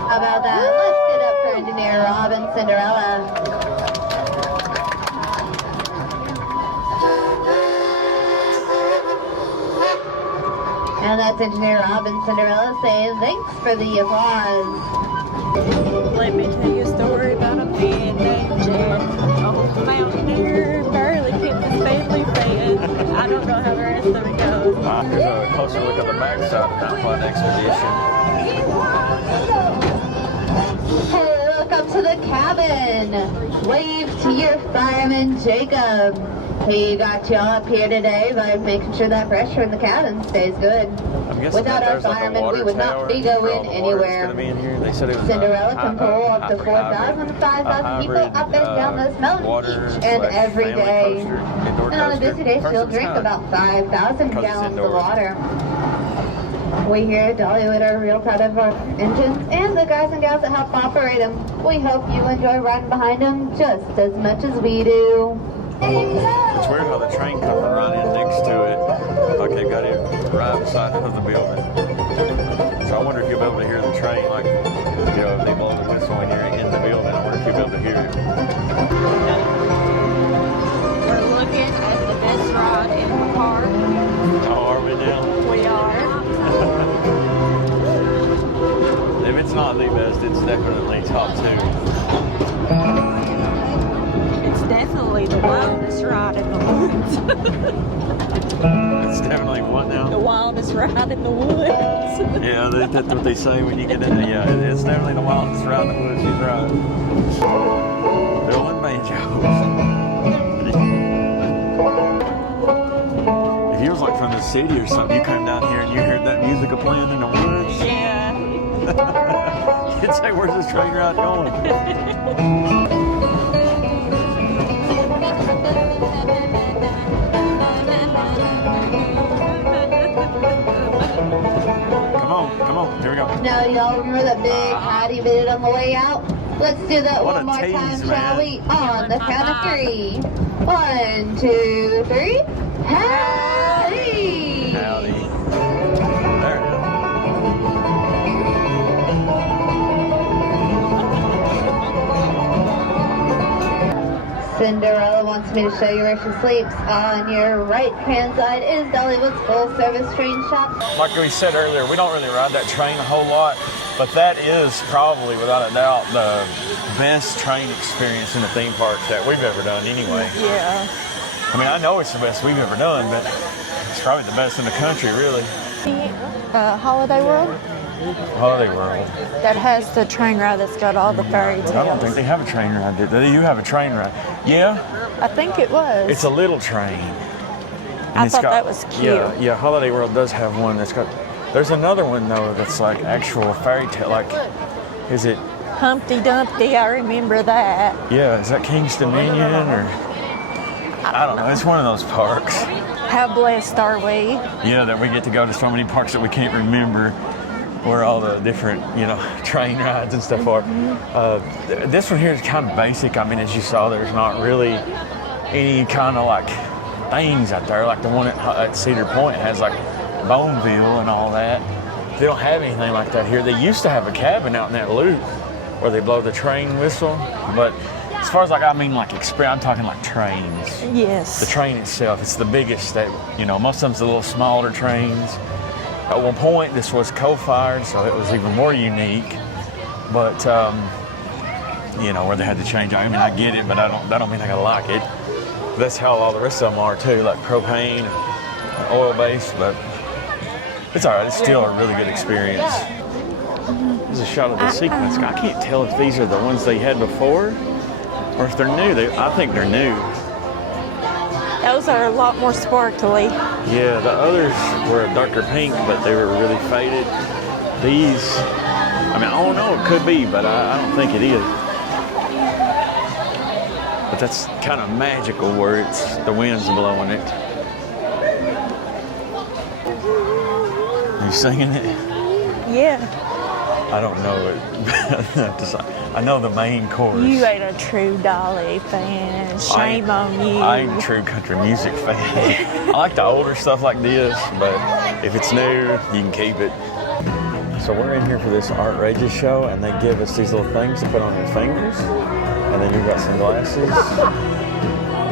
How about that? Let's get up for engineer Rob and Cinderella. And that's engineer Rob and Cinderella saying thanks for the applause. Let me tell you a story about a man named Jack. Oh, mountaineer barely kept his family fed. I don't know how the rest of it goes. Here's a closer look at the backside of that fun expedition. Hey, look up to the cabin. Wave to your fireman, Jacob. He got you all up here today by making sure that pressure in the cabin stays good. Without our firemen, we would not be going anywhere. Cinderella can pull up to 4,000 to 5,000 people up and down this mountain each and every day. And on a busy day, she'll drink about 5,000 gallons of water. We here at Dollywood are real proud of our engines and the guys and gals that help operate them. We hope you enjoy riding behind them just as much as we do. It's weird how the train comes right in next to it. Like they've got it right beside of the building. So I wonder if you'll be able to hear the train, like, you know, if they blow the whistle when you're in the building. I wonder if you'll be able to hear it. We're looking at the best ride in the park. Oh, are we now? We are. If it's not the best, it's definitely top 2. It's definitely the wildest ride in the woods. It's definitely what now? The wildest ride in the woods. Yeah, that's what they say when you get in there. Yeah, it's definitely the wildest ride in the woods. She's right. Bill and banjos. If you was like from the city or something, you came down here and you heard that music playing in the woods. Yeah. You'd say, where's this train ride going? Come on, here we go. Now, y'all remember that big howdy bit on the way out? Let's do that What one a more tease, time, man. shall we? On the count of 3. 1, 2, 3. Howdy! Howdy. There it is. Cinderella wants me to show you where she sleeps. On your right-hand side is Dollywood's full-service train shop. Like we said earlier, we don't really ride that train a whole lot, but that is probably, without a doubt, the best train experience in the theme park that we've ever done anyway. Yeah. I mean, I know it's the best we've ever done, but it's probably the best in the country, really. Holiday World Holiday World. that has the train ride that's got all the fairy tales. I don't think they have a train ride. They do have a train ride. Yeah, I think it was. it's a little train. And I it's thought got- that was cute. Yeah, Holiday World does have one that's got. There's another one though that's like actual fairy tale. Like, is it? Humpty Dumpty, I remember that. Yeah, is that King's Dominion or? I don't know. It's one of those parks. How blessed are we? Yeah, that we get to go to so many parks that we can't remember where all the different, train rides and stuff are. This one here is kind of basic. I mean, as you saw, there's not really any kind of like things out there, like the one at Cedar Point has like Boneville and all that. They don't have anything like that here. They used to have a cabin out in that loop where they blow the train whistle, but as far as like, I mean like I'm talking like trains. Yes. The train itself, it's the biggest that, most of them's the little smaller trains. At one point, this was coal-fired, so it was even more unique. But, where they had to change. I mean, I get it, but that don't mean I gotta like it. That's how all the rest of them are too, like propane, oil-based, but it's all right. It's still a really good experience. There's a shot of the sequence. I can't tell if these are the ones they had before or if they're new. I think they're new. Those are a lot more sparkly. Yeah, the others were a darker pink, but they were really faded. These, I don't know, it could be, but I don't think it is. But that's kind of magical where the wind's blowing it. Are you singing it? Yeah. I don't know it. I know the main chorus. You ain't a true Dolly fan. Shame on you. I ain't a true country music fan. I like the older stuff like this, but if it's new, you can keep it. So we're in here for this Outrageous show, and they give us these little things to put on your fingers, and then you've got some glasses.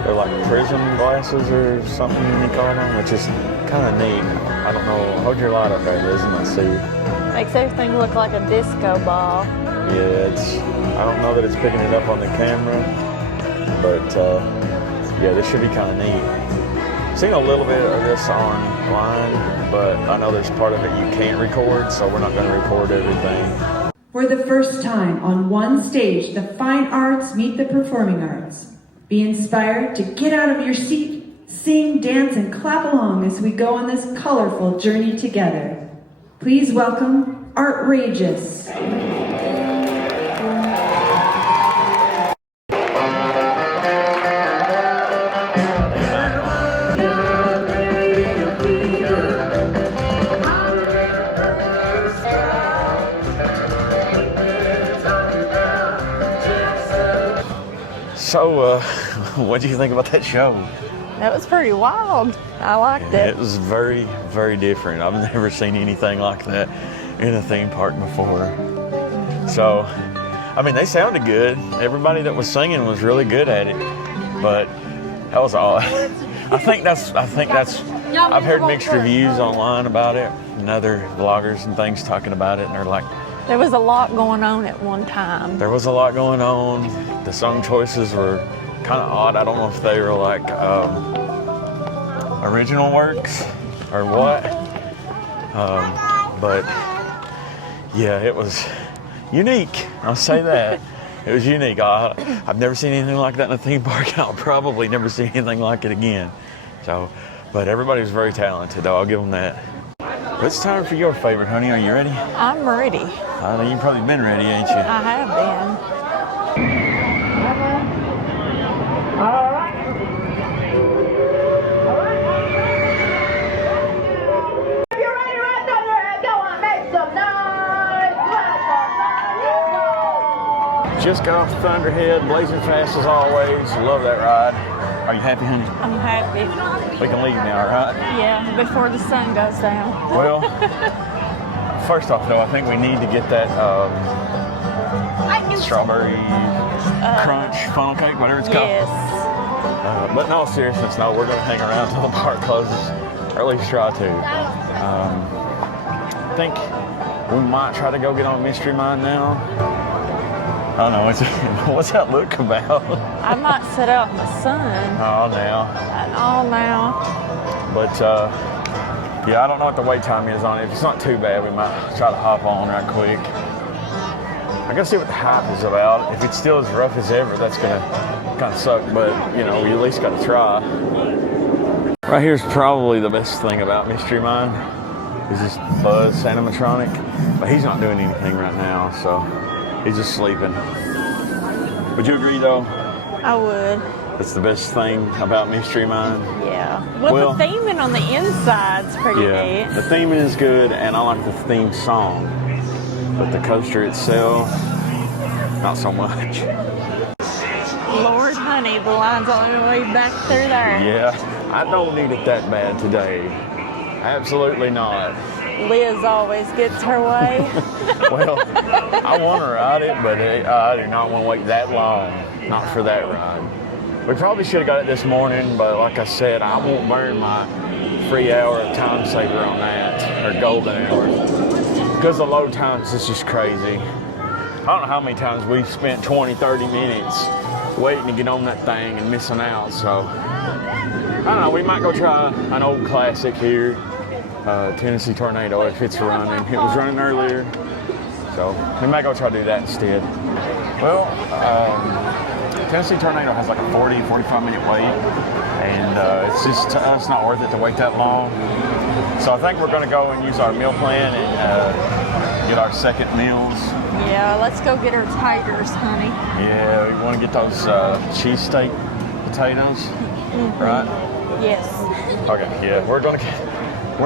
They're like prism glasses or something you call them, which is kind of neat. I don't know. Hold your light up there, Liz, and let's see. Makes everything look like a disco ball. Yeah, I don't know that it's picking it up on the camera, but yeah, this should be kind of neat. Seen a little bit of this online, but I know there's part of it you can't record, so we're not going to record everything. For the first time on one stage, the fine arts meet the performing arts. Be inspired to get out of your seat, sing, dance, and clap along as we go on this colorful journey together. Please welcome Outrageous. So, what do you think about that show? That was pretty wild. I liked it. It was very, very different. I've never seen anything like that in a theme park before. So, they sounded good. Everybody that was singing was really good at it, but that was odd. I think that's. I've heard mixed reviews online about it, and other vloggers and things talking about it, and they're like, There was a lot going on at one time. there was a lot going on. The song choices were kind of odd. I don't know if they were like original works or what, but yeah, it was unique. I'll say that. It was unique. I've never seen anything like that in a theme park. I'll probably never see anything like it again. So, but everybody was very talented, though. I'll give them that. But it's time for your favorite, honey. Are you ready? I'm ready. I know you've probably been ready, ain't you? I have been. All right. If you're ready, right down there, go on, make some noise. Just got off Thunderhead, blazing fast as always. Love that ride. Are you happy, honey? I'm happy. We can leave now, right? Yeah, before the sun goes down. Well, first off, though, I think we need to get that strawberry crunch funnel cake, whatever it's called. Yes. But in all seriousness, no, we're going to hang around till the park closes, or at least try to. I think we might try to go get on Mystery Mine now. I don't know, what's that look about? I might sit out in the sun. Oh, now. But, yeah, I don't know what the wait time is on it. If it's not too bad, we might try to hop on right quick. I gotta see what the hype is about. If it's still as rough as ever, that's gonna kind of suck, but, we at least gotta try. Right here's probably the best thing about Mystery Mine, is this Buzz animatronic, but he's not doing anything right now, so he's just sleeping. Would you agree, though? I would. That's the best thing about Mystery Mine? Yeah. Well, the theming on the inside's pretty neat. The theming is good, and I like the theme song. But the coaster itself, not so much. Lord honey, the line's all the way back through there. Yeah, I don't need it that bad today. Absolutely not. Liz always gets her way. Well, I want to ride it, but I do not want to wait that long. Not for that ride. We probably should have got it this morning, but like I said, I won't burn my free hour of time saver on that, or golden hour. Because the load times is just crazy. I don't know how many times we've spent 20, 30 minutes waiting to get on that thing and missing out, so I don't know, we might go try an old classic here. Tennessee Tornado, if it's running. It was running earlier, so we might go try to do that instead. Well, Tennessee Tornado has like a 40, 45-minute wait, and it's just to us not worth it to wait that long. So I think we're going to go and use our meal plan and get our second meals. Yeah, let's go get our taters, honey. Yeah, we want to get those cheesesteak potatoes, right? Yes. Okay, yeah, we're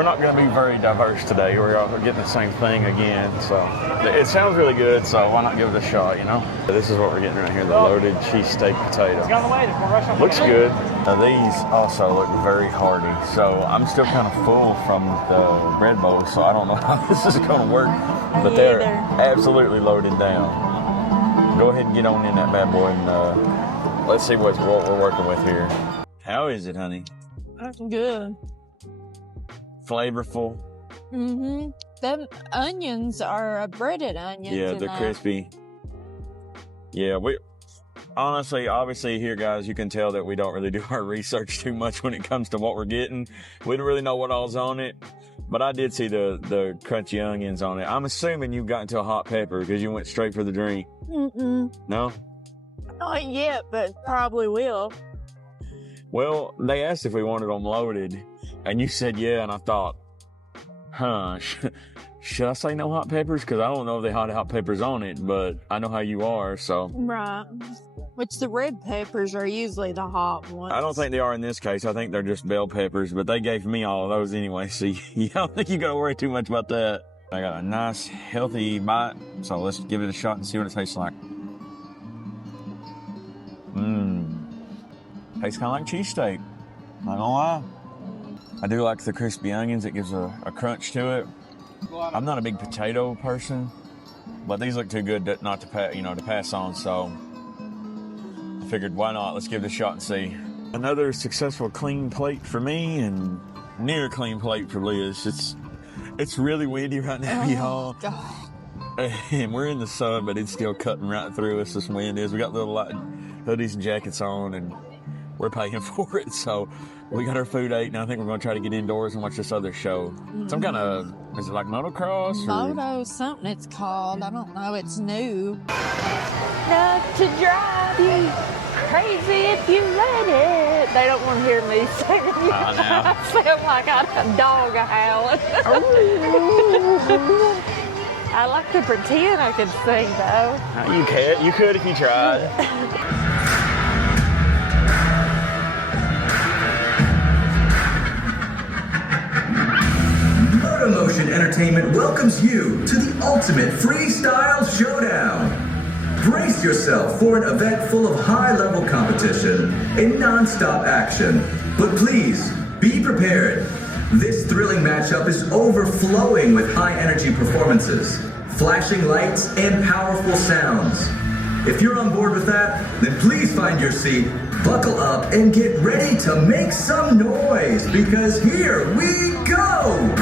not going to be very diverse today. We're getting the same thing again, so it sounds really good, so why not give it a shot, you know? This is what we're getting right here, the loaded cheesesteak potato. Looks good. Now these also look very hearty, so I'm still kind of full from the bread bowl, so I don't know how this is going to work, but they're absolutely loaded down. Go ahead and get on in that bad boy, and let's see what we're working with here. How is it, honey? That's good. Flavorful. Mm-hmm. Them onions are breaded onions. Yeah, they're crispy. Yeah, obviously here, guys, you can tell that we don't really do our research too much when it comes to what we're getting. We don't really know what all's on it, but I did see the crunchy onions on it. I'm assuming you got into a hot pepper because you went straight for the drink. Mm-mm. No? Not yet, but probably will. Well, they asked if we wanted them loaded, and you said yeah, and I thought, should I say no hot peppers? Because I don't know if they had hot peppers on it, but I know how you are, so. Right. Which the red peppers are usually the hot ones. I don't think they are in this case. I think they're just bell peppers, but they gave me all of those anyway, so I don't think you got to worry too much about that. I got a nice, healthy bite, so let's give it a shot and see what it tastes like. Tastes kind of like cheesesteak, not gonna lie. I do like the crispy onions. It gives a crunch to it. I'm not a big potato person, but these look too good not to pass on, so I figured why not? Let's give it a shot and see. Another successful clean plate for me and near clean plate for Liz. It's really windy right now, y'all. God. And we're in the sun, but it's still cutting right through us, this wind is. We got little light hoodies and jackets on, and we're paying for it, so we got our food ate, and I think we're going to try to get indoors and watch this other show. Some kind of, is it like motocross? Moto something it's called. I don't know. It's new. Enough to drive you crazy if you let it. They don't want to hear me singing. I sound like a dog howling. I like to pretend I can sing, though. You could if you tried. Motion Entertainment welcomes you to the ultimate freestyle showdown. Brace yourself for an event full of high-level competition and non-stop action. But please, be prepared. This thrilling matchup is overflowing with high-energy performances, flashing lights, and powerful sounds. If you're on board with that, then please find your seat, buckle up, and get ready to make some noise, because here we go!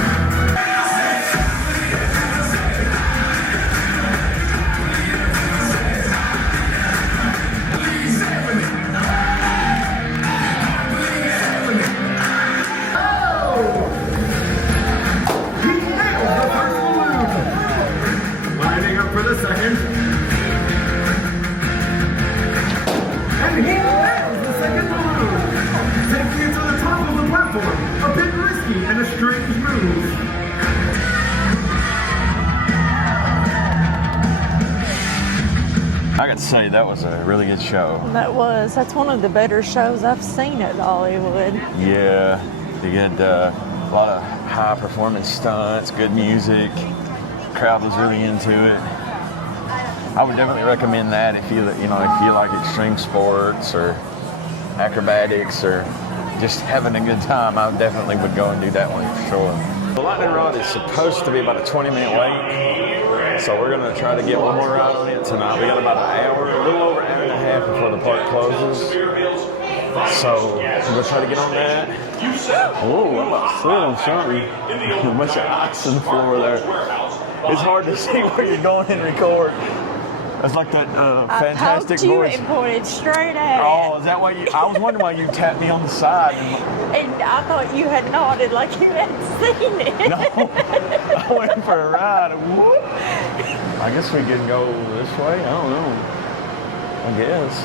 I got to say, that was a really good show. That's one of the better shows I've seen at Dollywood. Yeah, they had a lot of high performance stunts, good music. The crowd was really into it. I would definitely recommend that if you like extreme sports or acrobatics or just having a good time, I definitely would go and do that one for sure. The lightning rod is supposed to be about a 20-minute wait, so we're gonna try to get one more ride on it tonight. We got about an hour, a little over an hour and a half before the park closes. So we'll try to get on that. Oh, I'm about to slip on something. A bunch of ice on the floor there. It's hard to see where you're going and record. That's like that fantastic voice. And pointed straight at Oh, is that why you? I was wondering why you tapped me on the side. And I thought you had nodded like you hadn't seen it. No, I went for a ride. I guess we can go this way. I don't know. I guess.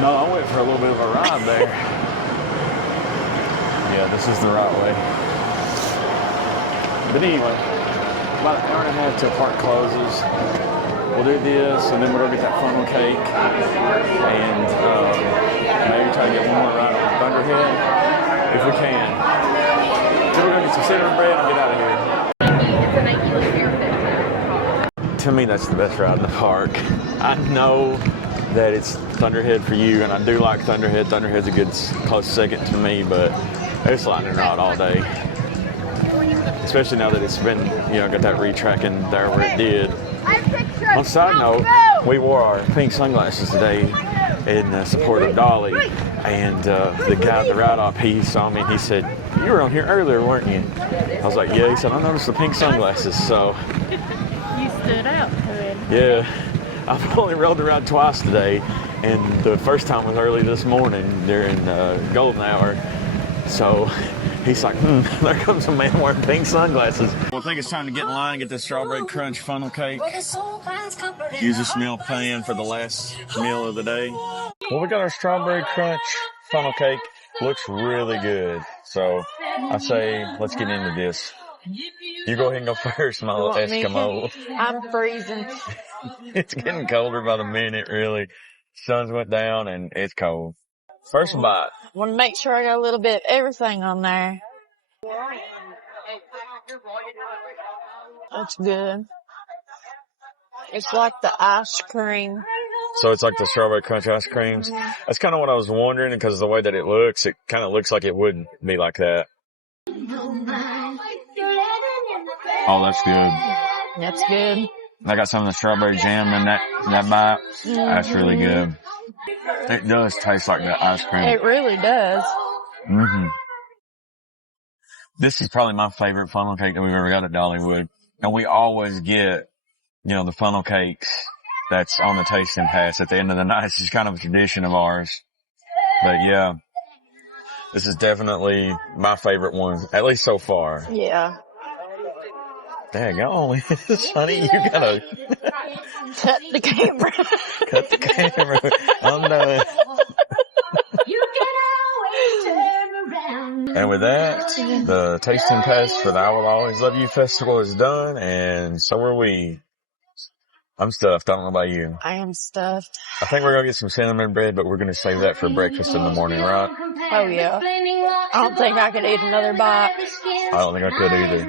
No, I went for a little bit of a ride there. Yeah, this is the right way. But anyway, about an hour and a half till park closes. We'll do this, and then we'll go get that funnel cake, and maybe try to get one more ride on Thunderhead, if we can. Then we're gonna get some cinnamon bread and get out of here. To me, that's the best ride in the park. I know that it's Thunderhead for you, and I do like Thunderhead. Thunderhead's a good close second to me, but it's lightning rod all day. Especially now that it's been, got that retracking there where it did. On a side note, we wore our pink sunglasses today in support of Dolly, and the guy at the ride-off, he saw me and he said, "You were on here earlier, weren't you?" I was like, "Yeah." He said, "I noticed the pink sunglasses," so. You stood out to it. Yeah. I've only rode around twice today, and the first time was early this morning during golden hour. So he's like, there comes a man wearing pink sunglasses. Well, I think it's time to get in line and get this strawberry crunch funnel cake. Use this meal pan for the last meal of the day. Well, we got our strawberry crunch funnel cake. Looks really good. So I say, let's get into this. You go ahead and go first, my little Eskimo. I'm freezing. It's getting colder by the minute, really. Sun's went down and it's cold. First bite. Want to make sure I got a little bit of everything on there. That's good. It's like the ice cream. So it's like the strawberry crunch ice creams. That's kind of what I was wondering, because of the way that it looks, it kind of looks like it would be like that. Oh, that's good. That's good. I got some of the strawberry jam in that bite. That's really good. It does taste like the ice cream. It really does. Mm-hmm. This is probably my favorite funnel cake that we've ever got at Dollywood. And we always get, the funnel cakes that's on the tasting pass at the end of the night. It's just kind of a tradition of ours. But yeah, this is definitely my favorite one, at least so far. Yeah. Daggone, honey, you gotta cut the camera. Cut the camera. I'm done. And with that, the tasting pass for the I Will Always Love You Festival is done, and so are we. I'm stuffed. I don't know about you. I am stuffed. I think we're going to get some cinnamon bread, but we're going to save that for breakfast in the morning, right? Oh, yeah. I don't think I could eat another bite. I don't think I could either.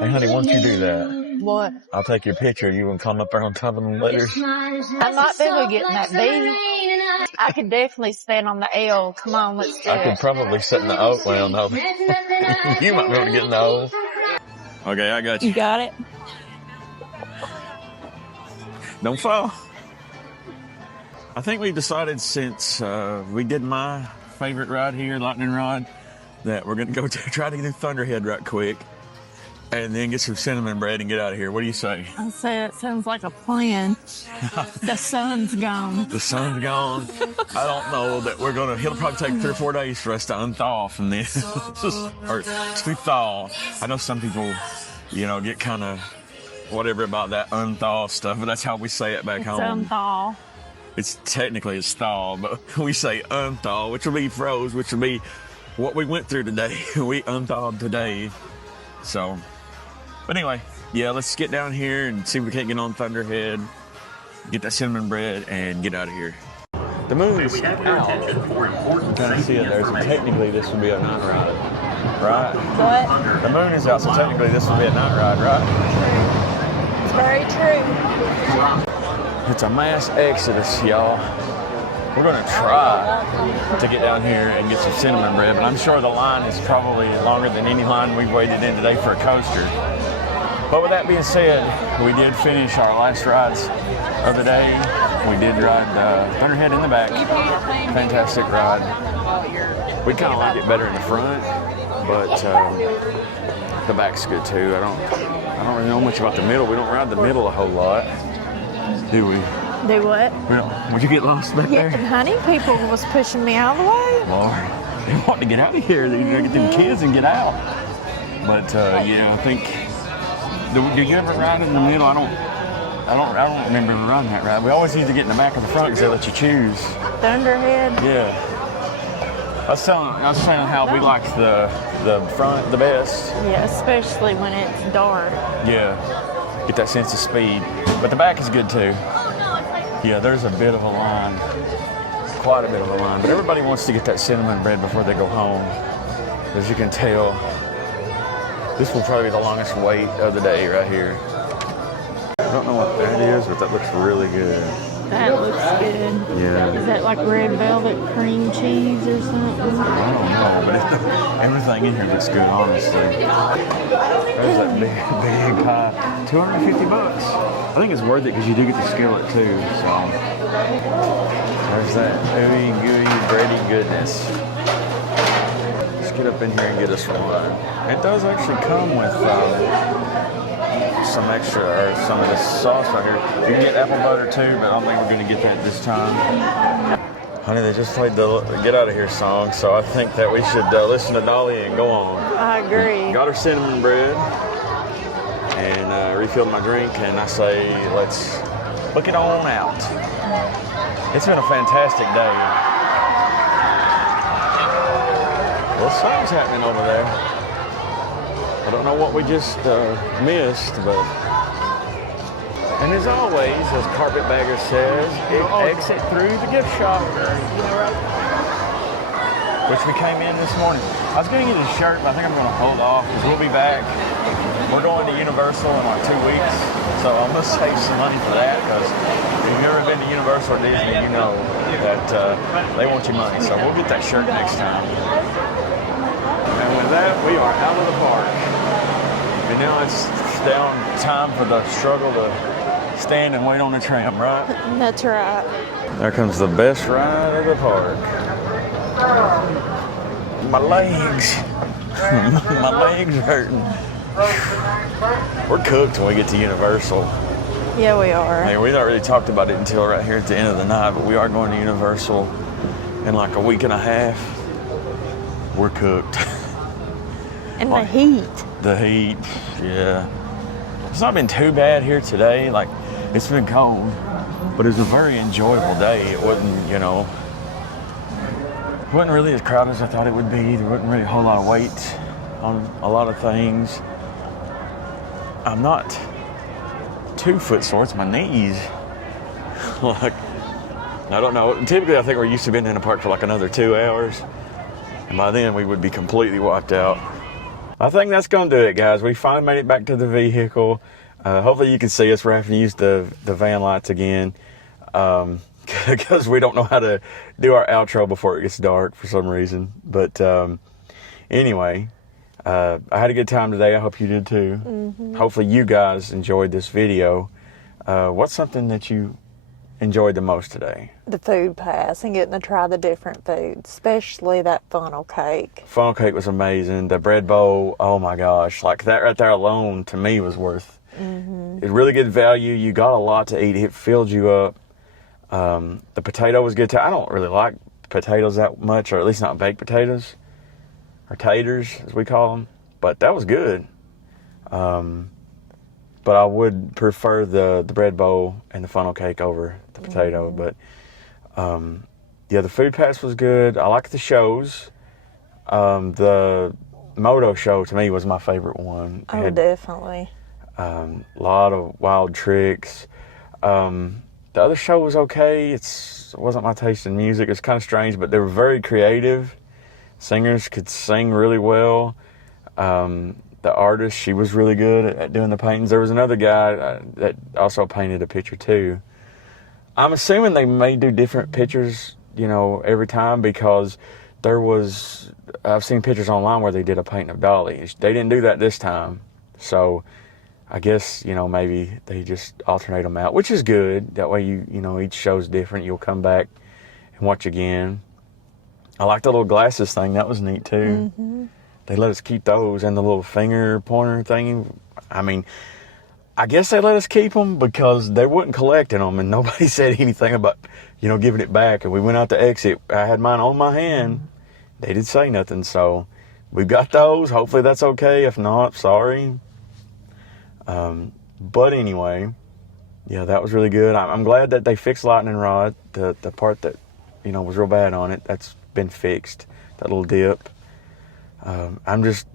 Hey, honey, why don't you do that? What? I'll take your picture. You can come up there on top of them letters. I might be able to get in that B. I could definitely stand on the L. Come on, let's do it. I could probably sit in the O. Well, no. You might be able to get in the O. Okay, I got you. You got it? Don't fall. I think we decided, since we did my favorite ride here, lightning rod, that we're going to go try to do Thunderhead right quick and then get some cinnamon bread and get out of here. What do you say? I say it sounds like a plan. The sun's gone. The sun's gone. I don't know that we're going to, he'll probably take 3 or 4 days for us to unthaw from this. Or to thaw. I know some people, get kind of whatever about that unthaw stuff, but that's how we say it back home. Unthaw. It's thaw, but we say unthaw, which will be froze, which will be what we went through today. We unthawed today. So, but anyway, yeah, let's get down here and see if we can't get on Thunderhead, get that cinnamon bread, and get out of here. The moon is out. You can see it there, so technically this would be a night ride, right? What? The moon is out, so technically this would be a night ride, right? It's very true. It's a mass exodus, y'all. We're going to try to get down here and get some cinnamon bread, but I'm sure the line is probably longer than any line we've waited in today for a coaster. But with that being said, we did finish our last rides of the day. We did ride Thunderhead in the back. Fantastic ride. We kind of like it better in the front, but the back's good too. I don't really know much about the middle. We don't ride the middle a whole lot, do we? Do what? Well, would you get lost back there? Honey, people was pushing me out of the way. Lord, they want to get out of here. They need to get them kids and get out. But yeah, I think. Did you ever ride in the middle? I don't remember riding that ride. We always used to get in the back or the front because they let you choose. Thunderhead. Yeah. I was saying how we like the front the best. Yeah, especially when it's dark. Yeah. Get that sense of speed. But the back is good too. Yeah, there's a bit of a line. Quite a bit of a line. But everybody wants to get that cinnamon bread before they go home. As you can tell, this will probably be the longest wait of the day right here. I don't know what that is, but that looks really good. That looks good. Yeah. Is that like red velvet cream cheese or something? I don't know, but everything in here looks good, honestly. There's that big pie. 250 bucks. I think it's worth it because you do get the skillet too, so. There's that ooey gooey bready goodness. Let's get up in here and get us one. It does actually come with some extra, or some of this sauce right here. You can get apple butter too, but I don't think we're going to get that this time. Honey, they just played the Get Out of Here song, so I think that we should listen to Dolly and go on. I agree. Got her cinnamon bread and refilled my drink, and I say, let's book it on out. It's been a fantastic day. Well, something's happening over there. I don't know what we just missed, but... And as always, as Carpetbagger says, exit through the gift shop. Which we came in this morning. I was going to get a shirt, but I think I'm going to hold off because we'll be back. We're going to Universal in like 2 weeks, so I'm going to save some money for that because if you've ever been to Universal or Disney, you know that they want your money. So we'll get that shirt next time. And with that, we are out of the park. And now it's down time for the struggle to stand and wait on the tram, right? That's right. There comes the best ride of the park. My legs. My legs are hurting. We're cooked when we get to Universal. Yeah, we are. Hey, we not really talked about it until right here at the end of the night, but we are going to Universal in like a week and a half. We're cooked. And the heat. The heat, yeah. It's not been too bad here today. Like, it's been cold, but it was a very enjoyable day. It wasn't, you know, it wasn't really as crowded as I thought it would be. There wasn't really a whole lot of weight on a lot of things. I'm not 2 foot sore, it's my knees. Like, I don't know. Typically, I think we're used to being in the park for like another 2 hours. And by then, we would be completely wiped out. I think that's going to do it, guys. We finally made it back to the vehicle. Hopefully you can see us. We're having to use the van lights again because we don't know how to do our outro before it gets dark for some reason. But anyway, I had a good time today. I hope you did too. Mm-hmm. Hopefully you guys enjoyed this video. What's something that you enjoyed the most today? The food pass and getting to try the different foods, especially that funnel cake. Funnel cake was amazing. The bread bowl, oh my gosh, like that right there alone to me was worth. Mm-hmm. It's really good value. You got a lot to eat. It filled you up. The potato was good too. I don't really like potatoes that much, or at least not baked potatoes, or taters as we call them. But that was good. But I would prefer the bread bowl and the funnel cake over the potato. But yeah, the food pass was good. I like the shows. The moto show to me was my favorite one. Oh, definitely. A lot of wild tricks. The other show was okay. It wasn't my taste in music. It's kind of strange, but they were very creative. Singers could sing really well. The artist, she was really good at doing the paintings. There was another guy that also painted a picture too. I'm assuming they may do different pictures you know, every time, because I've seen pictures online where they did a painting of Dolly. They didn't do that this time. So I guess, you know, maybe they just alternate them out, which is good. That way, you know, each show's different. You'll come back and watch again. I like the little glasses thing. That was neat, too. Mm-hmm. They let us keep those, and the little finger pointer thing. I mean, I guess they let us keep them because they wasn't collecting them, and nobody said anything about, you know, giving it back. And we went out to exit. I had mine on my hand. They didn't say nothing, so we've got those. Hopefully that's okay. If not, sorry. But anyway, yeah, that was really good. I'm glad that they fixed Lightning Rod, the part that, you know, was real bad on it. That's been fixed, that little dip. I'm just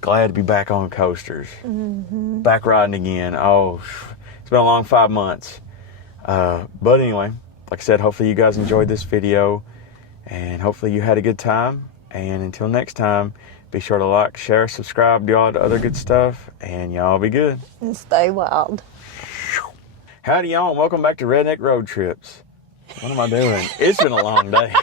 glad to be back on coasters. Mm-hmm. Back riding again. Oh, it's been a long 5 months. But anyway, like I said, hopefully you guys enjoyed this video, and hopefully you had a good time. And until next time, be sure to like, share, subscribe, do all the other good stuff, and y'all be good. And stay wild. Howdy, y'all, and welcome back to Redneck Road Trips. What am I doing? It's been a long day.